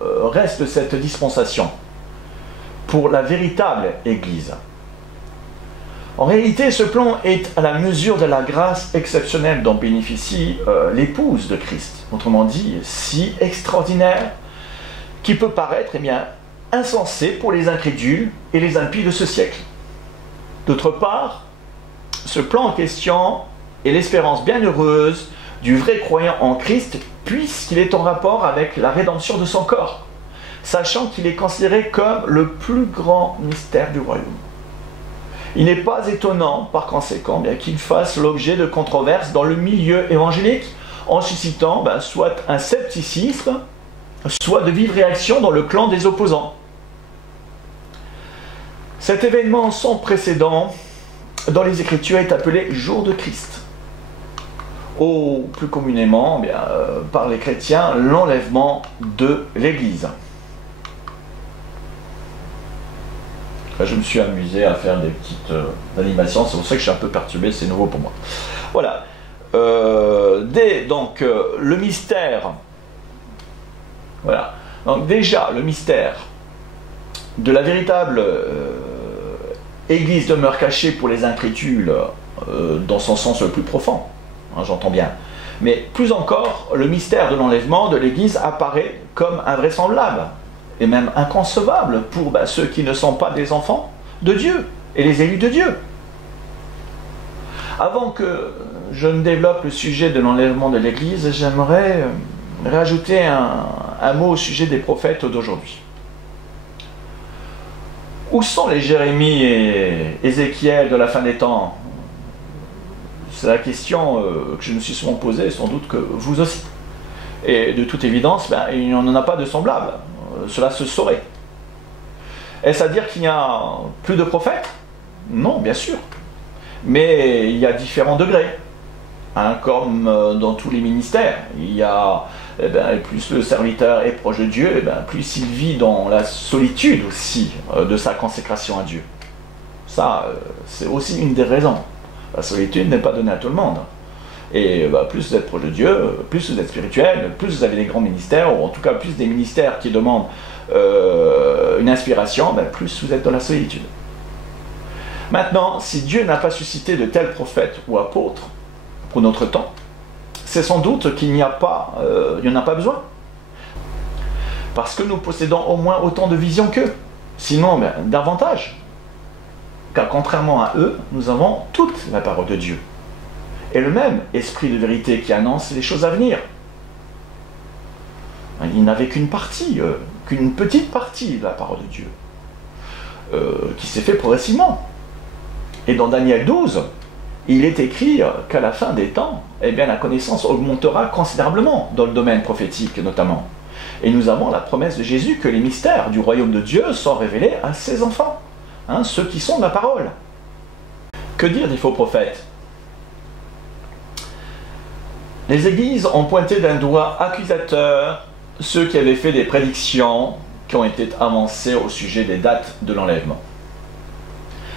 reste de cette dispensation? pour la véritable Église. En réalité, ce plan est à la mesure de la grâce exceptionnelle dont bénéficie l'épouse de Christ. Autrement dit, si extraordinaire, qui peut paraître insensé pour les incrédules et les impies de ce siècle. D'autre part, ce plan en question est l'espérance bienheureuse du vrai croyant en Christ, puisqu'il est en rapport avec la rédemption de son corps, sachant qu'il est considéré comme le plus grand mystère du royaume. Il n'est pas étonnant, par conséquent, qu'il fasse l'objet de controverses dans le milieu évangélique, en suscitant soit un scepticisme, soit de vives réactions dans le clan des opposants. Cet événement sans précédent dans les Écritures est appelé jour de Christ, ou plus communément par les chrétiens, l'enlèvement de l'Église. Je me suis amusé à faire des petites animations, c'est pour ça que je suis un peu perturbé, c'est nouveau pour moi. Voilà. Le mystère. Voilà. Donc déjà, le mystère de la véritable Église demeure cachée pour les incrédules dans son sens le plus profond, hein, j'entends bien. Mais plus encore, le mystère de l'enlèvement de l'Église apparaît comme invraisemblable et même inconcevable pour ceux qui ne sont pas des enfants de Dieu et les élus de Dieu. Avant que je ne développe le sujet de l'enlèvement de l'Église, j'aimerais rajouter un mot au sujet des prophètes d'aujourd'hui. Où sont les Jérémie et Ézéchiel de la fin des temps? C'est la question que je me suis souvent posée, sans doute que vous aussi. Et de toute évidence, il n'y en a pas de semblable. Cela se saurait. Est-ce à dire qu'il n'y a plus de prophètes? Non, bien sûr. Mais il y a différents degrés. Hein, comme dans tous les ministères. Il y a plus le serviteur est proche de Dieu, plus il vit dans la solitude aussi de sa consécration à Dieu. Ça, c'est aussi une des raisons. La solitude n'est pas donnée à tout le monde. Et plus vous êtes proche de Dieu, plus vous êtes spirituel, plus vous avez des grands ministères, ou en tout cas plus des ministères qui demandent une inspiration, plus vous êtes dans la solitude. Maintenant, si Dieu n'a pas suscité de tels prophètes ou apôtres pour notre temps, c'est sans doute qu'il n'y en a pas besoin. Parce que nous possédons au moins autant de visions qu'eux, sinon davantage. Car contrairement à eux, nous avons toute la parole de Dieu. Et le même esprit de vérité qui annonce les choses à venir. Il n'avait qu'une partie, qu'une petite partie de la parole de Dieu, qui s'est fait progressivement. Et dans Daniel 12, il est écrit qu'à la fin des temps, la connaissance augmentera considérablement dans le domaine prophétique notamment. Et nous avons la promesse de Jésus que les mystères du royaume de Dieu sont révélés à ses enfants, ceux qui sont de la parole. Que dire des faux prophètes? Les églises ont pointé d'un doigt accusateur ceux qui avaient fait des prédictions qui ont été avancées au sujet des dates de l'enlèvement.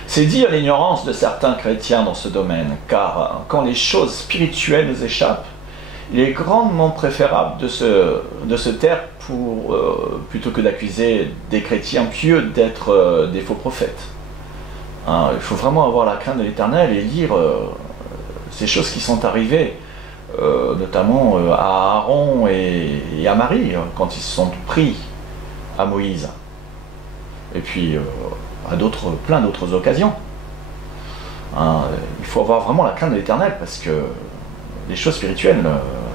C'est dire l'ignorance de certains chrétiens dans ce domaine, car quand les choses spirituelles nous échappent, il est grandement préférable de se taire plutôt que d'accuser des chrétiens pieux d'être des faux prophètes. Il faut vraiment avoir la crainte de l'Éternel et lire ces choses qui sont arrivées, notamment à Aaron et à Marie, quand ils se sont pris à Moïse. Et puis à plein d'autres occasions. Il faut avoir vraiment la crainte de l'Éternel, parce que les choses spirituelles,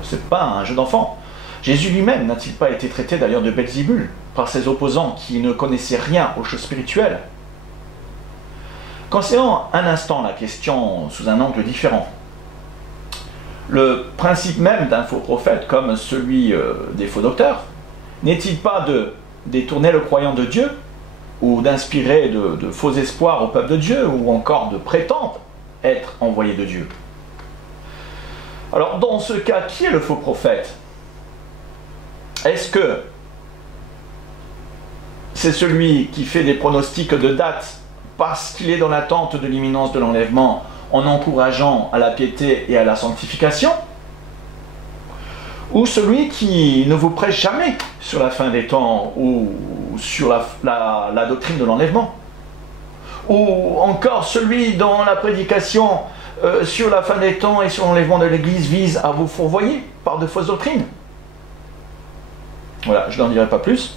c'est pas un jeu d'enfant. Jésus lui-même n'a-t-il pas été traité d'ailleurs de Belzébul par ses opposants qui ne connaissaient rien aux choses spirituelles? Considérons un instant la question sous un angle différent. Le principe même d'un faux prophète comme celui des faux docteurs n'est-il pas de détourner le croyant de Dieu, ou d'inspirer de faux espoirs au peuple de Dieu, ou encore de prétendre être envoyé de Dieu? Alors dans ce cas, qui est le faux prophète? Est-ce que c'est celui qui fait des pronostics de date parce qu'il est dans l'attente de l'imminence de l'enlèvement, en encourageant à la piété et à la sanctification? ou celui qui ne vous prêche jamais sur la fin des temps ou sur la doctrine de l'enlèvement, ou encore celui dont la prédication sur la fin des temps et sur l'enlèvement de l'Église vise à vous fourvoyer par de fausses doctrines. Voilà, je n'en dirai pas plus.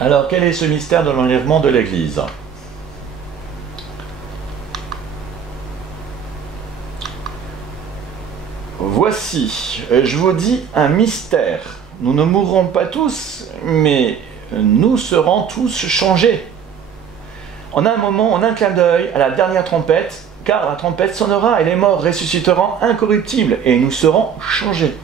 Alors, quel est ce mystère de l'enlèvement de l'Église ? Voici, je vous dis un mystère. Nous ne mourrons pas tous, mais nous serons tous changés. En un moment, en un clin d'œil, à la dernière trompette, car la trompette sonnera et les morts ressusciteront incorruptibles et nous serons changés.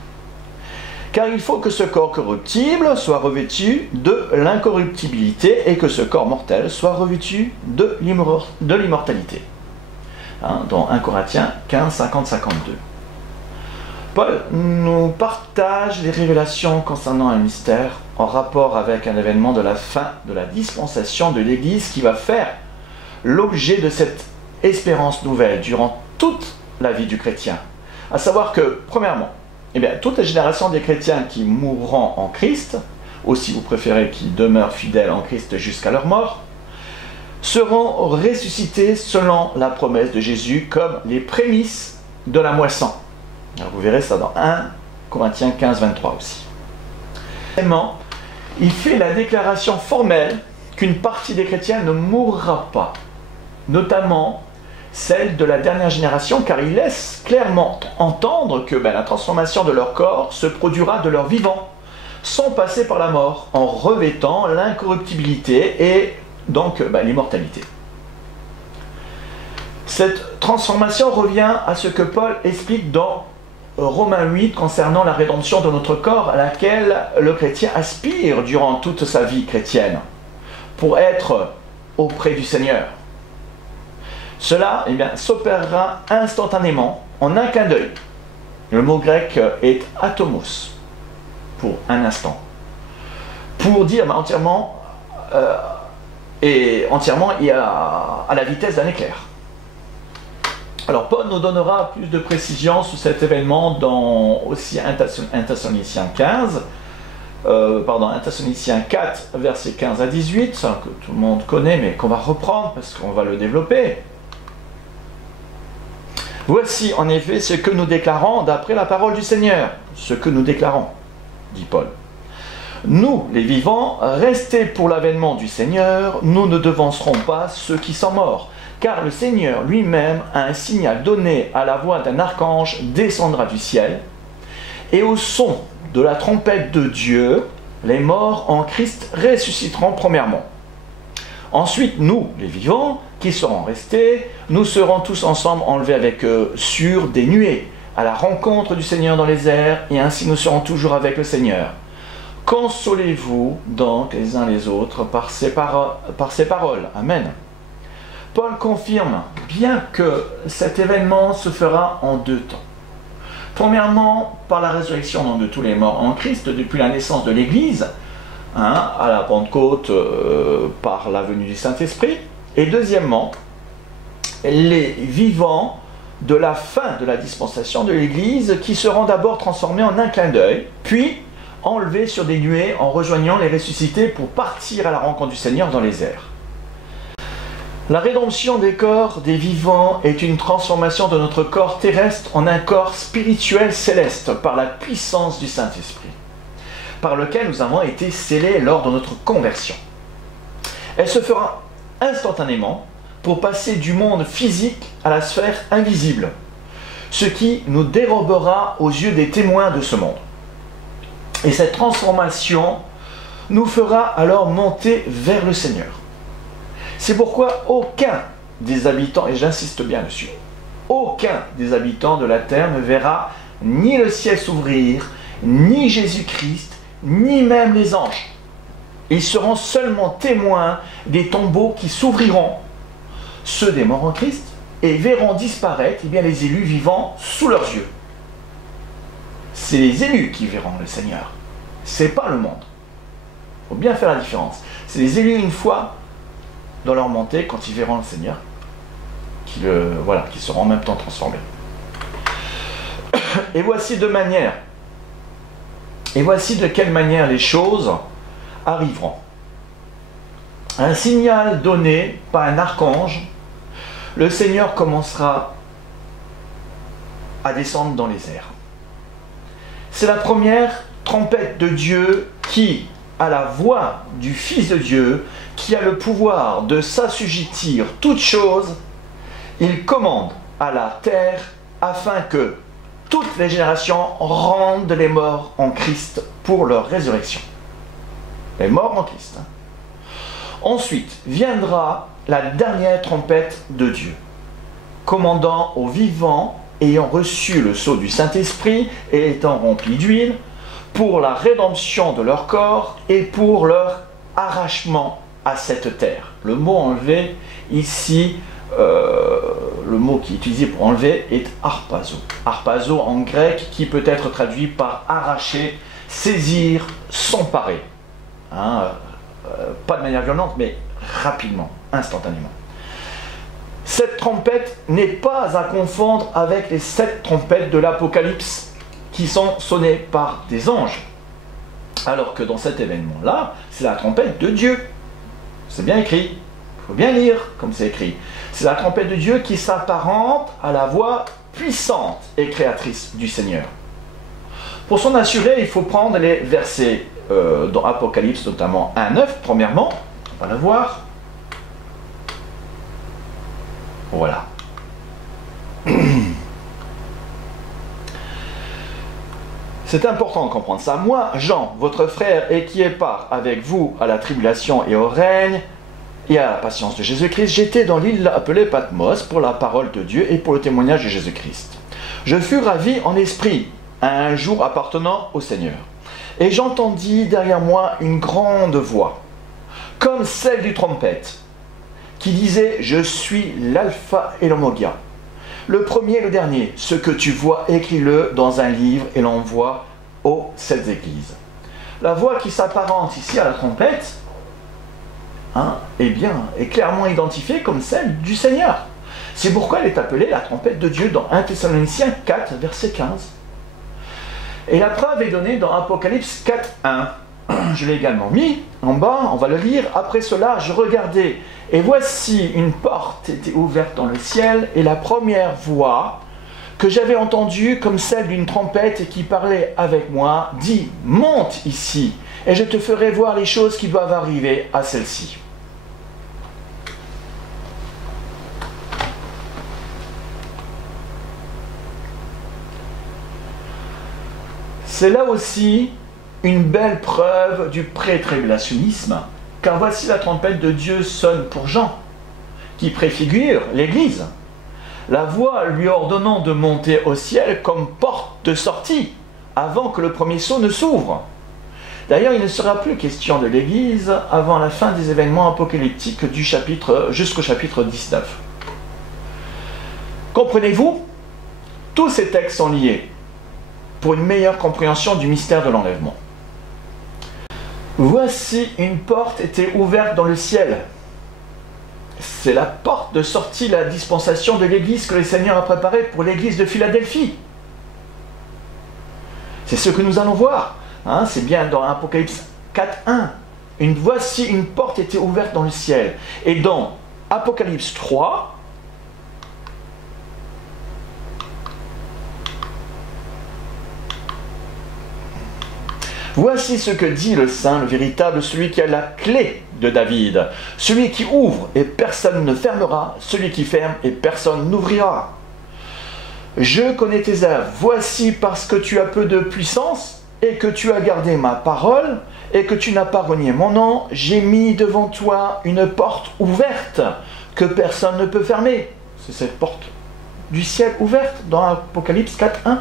Car il faut que ce corps corruptible soit revêtu de l'incorruptibilité et que ce corps mortel soit revêtu de l'immortalité. Dans 1 Corinthiens 15, 50-52. Paul nous partage les révélations concernant un mystère en rapport avec un événement de la fin de la dispensation de l'Église qui va faire l'objet de cette espérance nouvelle durant toute la vie du chrétien. À savoir que, premièrement, toutes les générations des chrétiens qui mourront en Christ, ou si vous préférez qui demeurent fidèles en Christ jusqu'à leur mort, seront ressuscités selon la promesse de Jésus comme les prémices de la moisson. Alors vous verrez ça dans 1 Corinthiens 15, 23 aussi. Deuxièmement, il fait la déclaration formelle qu'une partie des chrétiens ne mourra pas, notamment celle de la dernière génération, car il laisse clairement entendre que la transformation de leur corps se produira de leur vivant, sans passer par la mort, en revêtant l'incorruptibilité et donc l'immortalité. Cette transformation revient à ce que Paul explique dans Romains 8 concernant la rédemption de notre corps à laquelle le chrétien aspire durant toute sa vie chrétienne pour être auprès du Seigneur. Cela s'opérera instantanément en un clin d'œil. Le mot grec est atomos, pour un instant. Pour dire entièrement et à la vitesse d'un éclair. Alors Paul nous donnera plus de précisions sur cet événement dans aussi 1 Thessaloniciens 4, versets 15 à 18, ça que tout le monde connaît, mais qu'on va reprendre parce qu'on va le développer. Voici en effet ce que nous déclarons d'après la parole du Seigneur. Ce que nous déclarons, dit Paul. Nous, les vivants, restés pour l'avènement du Seigneur, nous ne devancerons pas ceux qui sont morts. Car le Seigneur lui-même, à un signal donné à la voix d'un archange, descendra du ciel, et au son de la trompette de Dieu, les morts en Christ ressusciteront premièrement. Ensuite, nous, les vivants, qui serons restés, nous serons tous ensemble enlevés avec eux sur des nuées, à la rencontre du Seigneur dans les airs, et ainsi nous serons toujours avec le Seigneur. Consolez-vous donc les uns les autres par ces paroles. Amen. Paul confirme bien que cet événement se fera en deux temps. Premièrement, par la résurrection de tous les morts en Christ depuis la naissance de l'Église, à la Pentecôte par la venue du Saint-Esprit. Et deuxièmement, les vivants de la fin de la dispensation de l'Église qui seront d'abord transformés en un clin d'œil, puis enlevés sur des nuées en rejoignant les ressuscités pour partir à la rencontre du Seigneur dans les airs. La rédemption des corps des vivants est une transformation de notre corps terrestre en un corps spirituel céleste par la puissance du Saint-Esprit, par lequel nous avons été scellés lors de notre conversion. Elle se fera instantanément pour passer du monde physique à la sphère invisible, ce qui nous dérobera aux yeux des témoins de ce monde. Et cette transformation nous fera alors monter vers le Seigneur. C'est pourquoi aucun des habitants, et j'insiste bien dessus, aucun des habitants de la terre ne verra ni le ciel s'ouvrir, ni Jésus-Christ, ni même les anges. Ils seront seulement témoins des tombeaux qui s'ouvriront, ceux des morts en Christ, et verront disparaître les élus vivants sous leurs yeux. C'est les élus qui verront le Seigneur. C'est pas le monde. Il faut bien faire la différence. C'est les élus une fois dans leur montée, quand ils verront le Seigneur, qui seront en même temps transformés. Et voici deux manières Et voici de quelle manière les choses arriveront. Un signal donné par un archange, le Seigneur commencera à descendre dans les airs. C'est la première trompette de Dieu qui, à la voix du Fils de Dieu, qui a le pouvoir de s'assujettir toutes choses, il commande à la terre afin que toutes les générations rendent les morts en Christ pour leur résurrection. Les morts en Christ. Ensuite viendra la dernière trompette de Dieu, commandant aux vivants ayant reçu le sceau du Saint-Esprit et étant remplis d'huile, pour la rédemption de leur corps et pour leur arrachement à cette terre. Le mot enlevé ici, le mot qui est utilisé pour enlever est harpazo. Harpazo en grec qui peut être traduit par arracher, saisir, s'emparer. Pas de manière violente, mais rapidement, instantanément. Cette trompette n'est pas à confondre avec les 7 trompettes de l'Apocalypse qui sont sonnées par des anges. Alors que dans cet événement-là, c'est la trompette de Dieu. C'est bien écrit. Il faut bien lire comme c'est écrit. C'est la trompette de Dieu qui s'apparente à la voix puissante et créatrice du Seigneur. Pour s'en assurer, il faut prendre les versets dans Apocalypse, notamment 1:9, premièrement. On va la voir. Voilà. C'est important de comprendre ça. Moi, Jean, votre frère, et qui est part avec vous à la tribulation et au règne, et à la patience de Jésus-Christ, j'étais dans l'île appelée Patmos pour la parole de Dieu et pour le témoignage de Jésus-Christ. Je fus ravi en esprit à un jour appartenant au Seigneur. Et j'entendis derrière moi une grande voix, comme celle du trompette, qui disait « Je suis l'alpha et l'oméga, le premier et le dernier. Ce que tu vois, écris-le dans un livre et l'envoie aux 7 églises. » La voix qui s'apparente ici à la trompette, est clairement identifiée comme celle du Seigneur. C'est pourquoi elle est appelée la trompette de Dieu dans 1 Thessaloniciens 4, verset 15. Et la preuve est donnée dans Apocalypse 4:1. Je l'ai également mis en bas, on va le lire. Après cela, je regardais, et voici une porte était ouverte dans le ciel, et la première voix que j'avais entendue comme celle d'une trompette et qui parlait avec moi, dit « Monte ici, et je te ferai voir les choses qui doivent arriver à celle-ci. » C'est là aussi une belle preuve du pré-tribulationnisme, car voici la trompette de Dieu sonne pour Jean, qui préfigure l'Église, la voix lui ordonnant de monter au ciel comme porte de sortie, avant que le premier sceau ne s'ouvre. D'ailleurs, il ne sera plus question de l'Église avant la fin des événements apocalyptiques jusqu'au chapitre 19. Comprenez-vous? Tous ces textes sont liés pour une meilleure compréhension du mystère de l'enlèvement. Voici une porte était ouverte dans le ciel. C'est la porte de sortie, la dispensation de l'Église que le Seigneur a préparée pour l'Église de Philadelphie. C'est ce que nous allons voir. C'est bien dans Apocalypse 4:1. Voici une porte était ouverte dans le ciel. Et dans Apocalypse 3, voici ce que dit le Saint, le véritable, celui qui a la clé de David, celui qui ouvre et personne ne fermera, celui qui ferme et personne n'ouvrira. Je connais tes œuvres, voici parce que tu as peu de puissance et que tu as gardé ma parole et que tu n'as pas renié mon nom, j'ai mis devant toi une porte ouverte que personne ne peut fermer. C'est cette porte du ciel ouverte dans Apocalypse 4:1.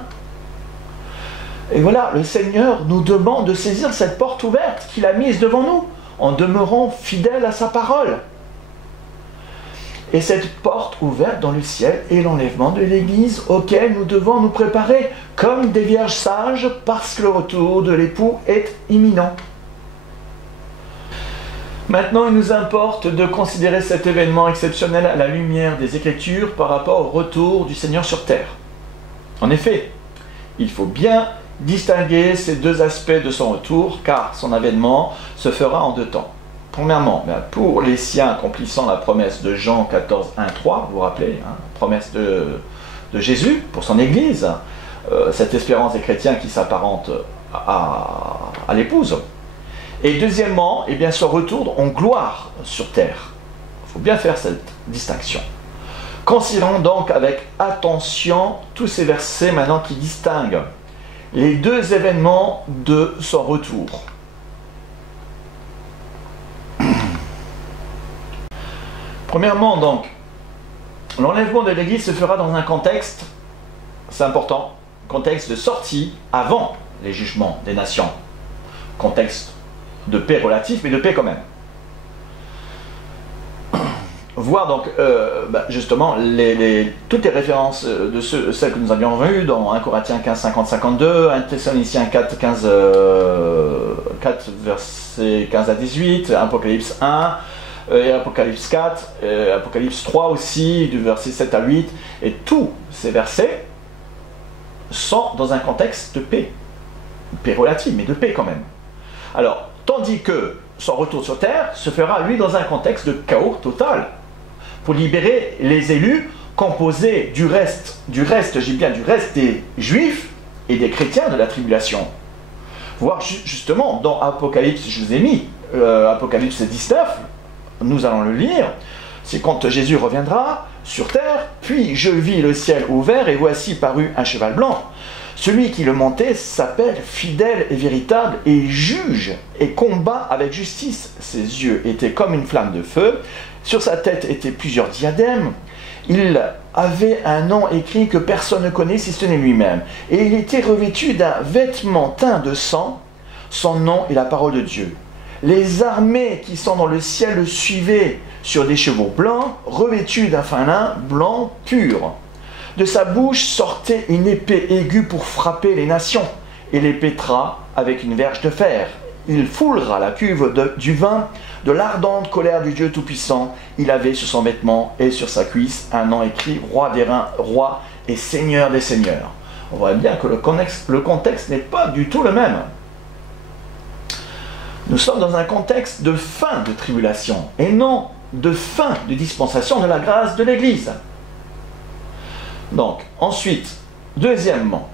Et voilà, le Seigneur nous demande de saisir cette porte ouverte qu'il a mise devant nous, en demeurant fidèle à sa parole. Et cette porte ouverte dans le ciel est l'enlèvement de l'Église auquel nous devons nous préparer comme des vierges sages parce que le retour de l'époux est imminent. Maintenant, il nous importe de considérer cet événement exceptionnel à la lumière des Écritures par rapport au retour du Seigneur sur terre. En effet, il faut bien distinguer ces deux aspects de son retour, car son avènement se fera en deux temps. Premièrement, pour les siens accomplissant la promesse de Jean 14, 1, 3, vous vous rappelez, hein, promesse de Jésus pour son Église, cette espérance des chrétiens qui s'apparente à l'épouse. Et deuxièmement, eh bien, son retour en gloire sur terre. Il faut bien faire cette distinction. Considérons donc avec attention tous ces versets maintenant qui distinguent les deux événements de son retour. Premièrement donc, l'enlèvement de l'Église se fera dans un contexte, c'est important, contexte de sortie avant les jugements des nations. Contexte de paix relative, mais de paix quand même. Voir donc justement toutes les références de celles que nous avions vues dans 1 Corinthiens 15, 50, 52, 1 Thessaloniciens 4, 15, 4 versets 15 à 18, Apocalypse 1, et Apocalypse 4, Apocalypse 3 aussi, du verset 7 à 8, et tous ces versets sont dans un contexte de paix relative, mais de paix quand même. Alors, tandis que son retour sur terre se fera, lui, dans un contexte de chaos total, pour libérer les élus composés du reste des juifs et des chrétiens de la tribulation. Voir justement dans Apocalypse, je vous ai mis Apocalypse 19, nous allons le lire, c'est quand Jésus reviendra sur terre, puis je vis le ciel ouvert et voici parut un cheval blanc. Celui qui le montait s'appelle fidèle et véritable et juge et combat avec justice. Ses yeux étaient comme une flamme de feu. Sur sa tête étaient plusieurs diadèmes. Il avait un nom écrit que personne ne connaît si ce n'est lui-même. Et il était revêtu d'un vêtement teint de sang. Son nom est la parole de Dieu. Les armées qui sont dans le ciel le suivaient sur des chevaux blancs, revêtus d'un fin lin blanc pur. De sa bouche sortait une épée aiguë pour frapper les nations, et les pétra avec une verge de fer. Il foulera la cuve du vin de l'ardente colère du Dieu Tout-Puissant. Il avait sur son vêtement et sur sa cuisse un nom écrit « Roi des reins, roi et Seigneur des seigneurs ». On voit bien que le contexte n'est pas du tout le même. Nous sommes dans un contexte de fin de tribulation, et non de fin de dispensation de la grâce de l'Église. Donc, ensuite, deuxièmement,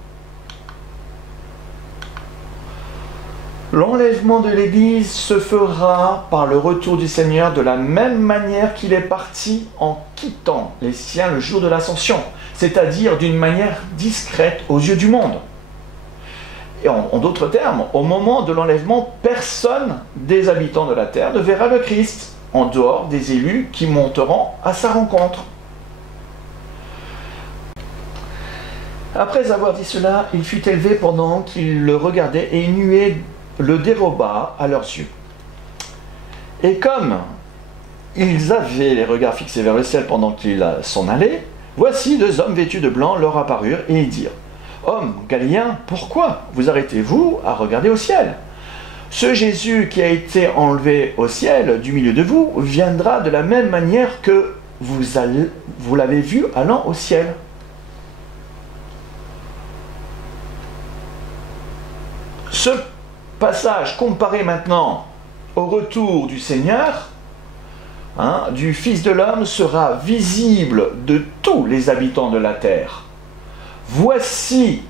l'enlèvement de l'Église se fera par le retour du Seigneur de la même manière qu'il est parti en quittant les siens le jour de l'Ascension, c'est-à-dire d'une manière discrète aux yeux du monde. Et en d'autres termes, au moment de l'enlèvement, personne des habitants de la terre ne verra le Christ, en dehors des élus qui monteront à sa rencontre. Après avoir dit cela, il fut élevé pendant qu'ils le regardaient, et une nuée le déroba à leurs yeux. Et comme ils avaient les regards fixés vers le ciel pendant qu'ils s'en allaient, voici deux hommes vêtus de blanc leur apparurent, et ils dirent : « Hommes galiléens, pourquoi vous arrêtez-vous à regarder au ciel ? Ce Jésus qui a été enlevé au ciel du milieu de vous viendra de la même manière que vous l'avez vu allant au ciel. » Ce passage comparé maintenant au retour du Seigneur, du Fils de l'homme, sera visible de tous les habitants de la terre. Voici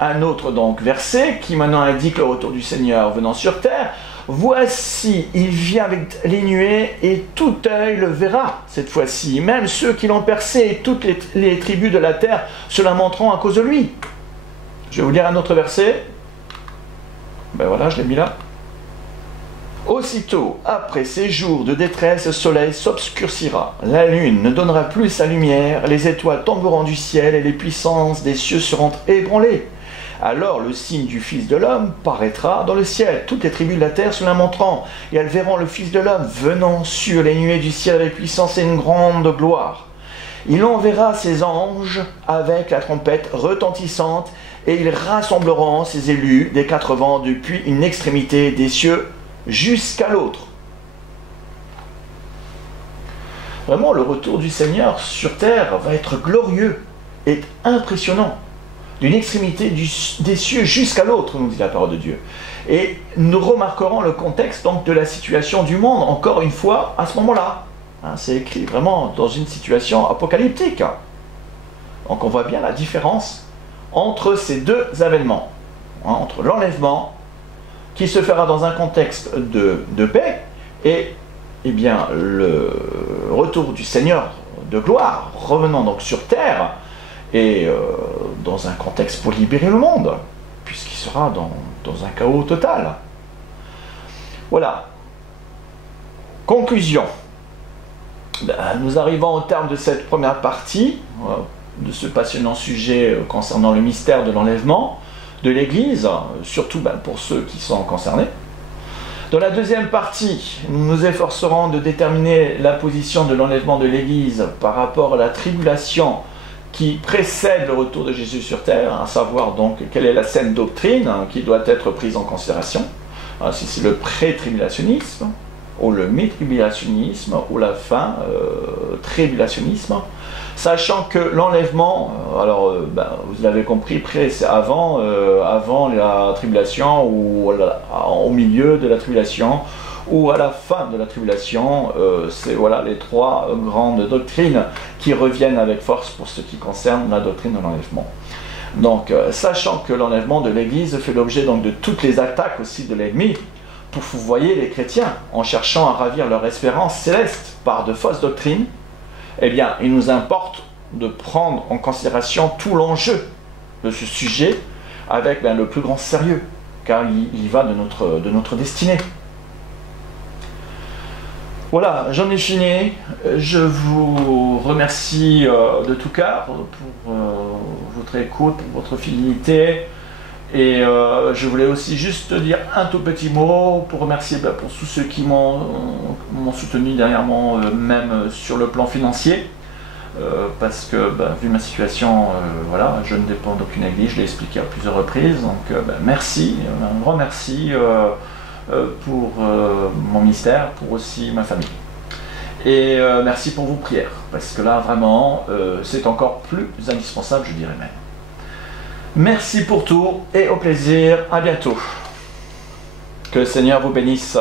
un autre donc verset qui maintenant indique le retour du Seigneur venant sur terre. Voici, il vient avec les nuées et tout œil le verra cette fois-ci. Même ceux qui l'ont percé et toutes les tribus de la terre se lamenteront à cause de lui. Je vais vous lire un autre verset. Ben voilà, je l'ai mis là. Aussitôt, après ces jours de détresse, le soleil s'obscurcira, la lune ne donnera plus sa lumière, les étoiles tomberont du ciel et les puissances des cieux seront ébranlées. Alors le signe du Fils de l'homme paraîtra dans le ciel. Toutes les tribus de la terre se lamenteront, et elles verront le Fils de l'homme venant sur les nuées du ciel avec puissance et une grande gloire. Il enverra ses anges avec la trompette retentissante, et ils rassembleront ses élus des quatre vents depuis une extrémité des cieux jusqu'à l'autre. Vraiment, le retour du Seigneur sur terre va être glorieux et impressionnant. d'une extrémité des cieux jusqu'à l'autre, nous dit la parole de Dieu. Et nous remarquerons le contexte donc de la situation du monde, encore une fois, à ce moment-là. Hein, c'est écrit vraiment dans une situation apocalyptique. Donc on voit bien la différence entre ces deux événements, hein, entre l'enlèvement qui se fera dans un contexte de paix et eh bien, le retour du Seigneur de gloire, revenant donc sur terre et dans un contexte pour libérer le monde, puisqu'il sera dans un chaos total. Voilà. Conclusion. Nous arrivons au terme de cette première partie, de ce passionnant sujet concernant le mystère de l'enlèvement de l'Église, surtout pour ceux qui sont concernés. Dans la deuxième partie, nous nous efforcerons de déterminer la position de l'enlèvement de l'Église par rapport à la tribulation qui précède le retour de Jésus sur terre, à savoir donc quelle est la saine doctrine qui doit être prise en considération, si c'est le pré-tribulationnisme, ou le mi-tribulationnisme, ou la fin tribulationnisme, sachant que l'enlèvement, vous l'avez compris, c'est avant la tribulation, ou au milieu de la tribulation, ou à la fin de la tribulation. C'est voilà les trois grandes doctrines qui reviennent avec force pour ce qui concerne la doctrine de l'enlèvement. Donc, sachant que l'enlèvement de l'Église fait l'objet donc de toutes les attaques aussi de l'ennemi, pour fourvoyer les chrétiens en cherchant à ravir leur espérance céleste par de fausses doctrines, eh bien, il nous importe de prendre en considération tout l'enjeu de ce sujet avec le plus grand sérieux, car il y va de notre destinée. Voilà, j'en ai fini. Je vous remercie de tout cœur pour votre écoute, pour votre fidélité. Et je voulais aussi juste dire un tout petit mot pour remercier pour tous ceux qui m'ont soutenu dernièrement, même sur le plan financier. Parce que vu ma situation, voilà, je ne dépends d'aucune église, je l'ai expliqué à plusieurs reprises. Donc merci, un grand merci pour mon ministère, pour aussi ma famille. Et merci pour vos prières, parce que là vraiment c'est encore plus indispensable, je dirais même. Merci pour tout et au plaisir, à bientôt. Que le Seigneur vous bénisse.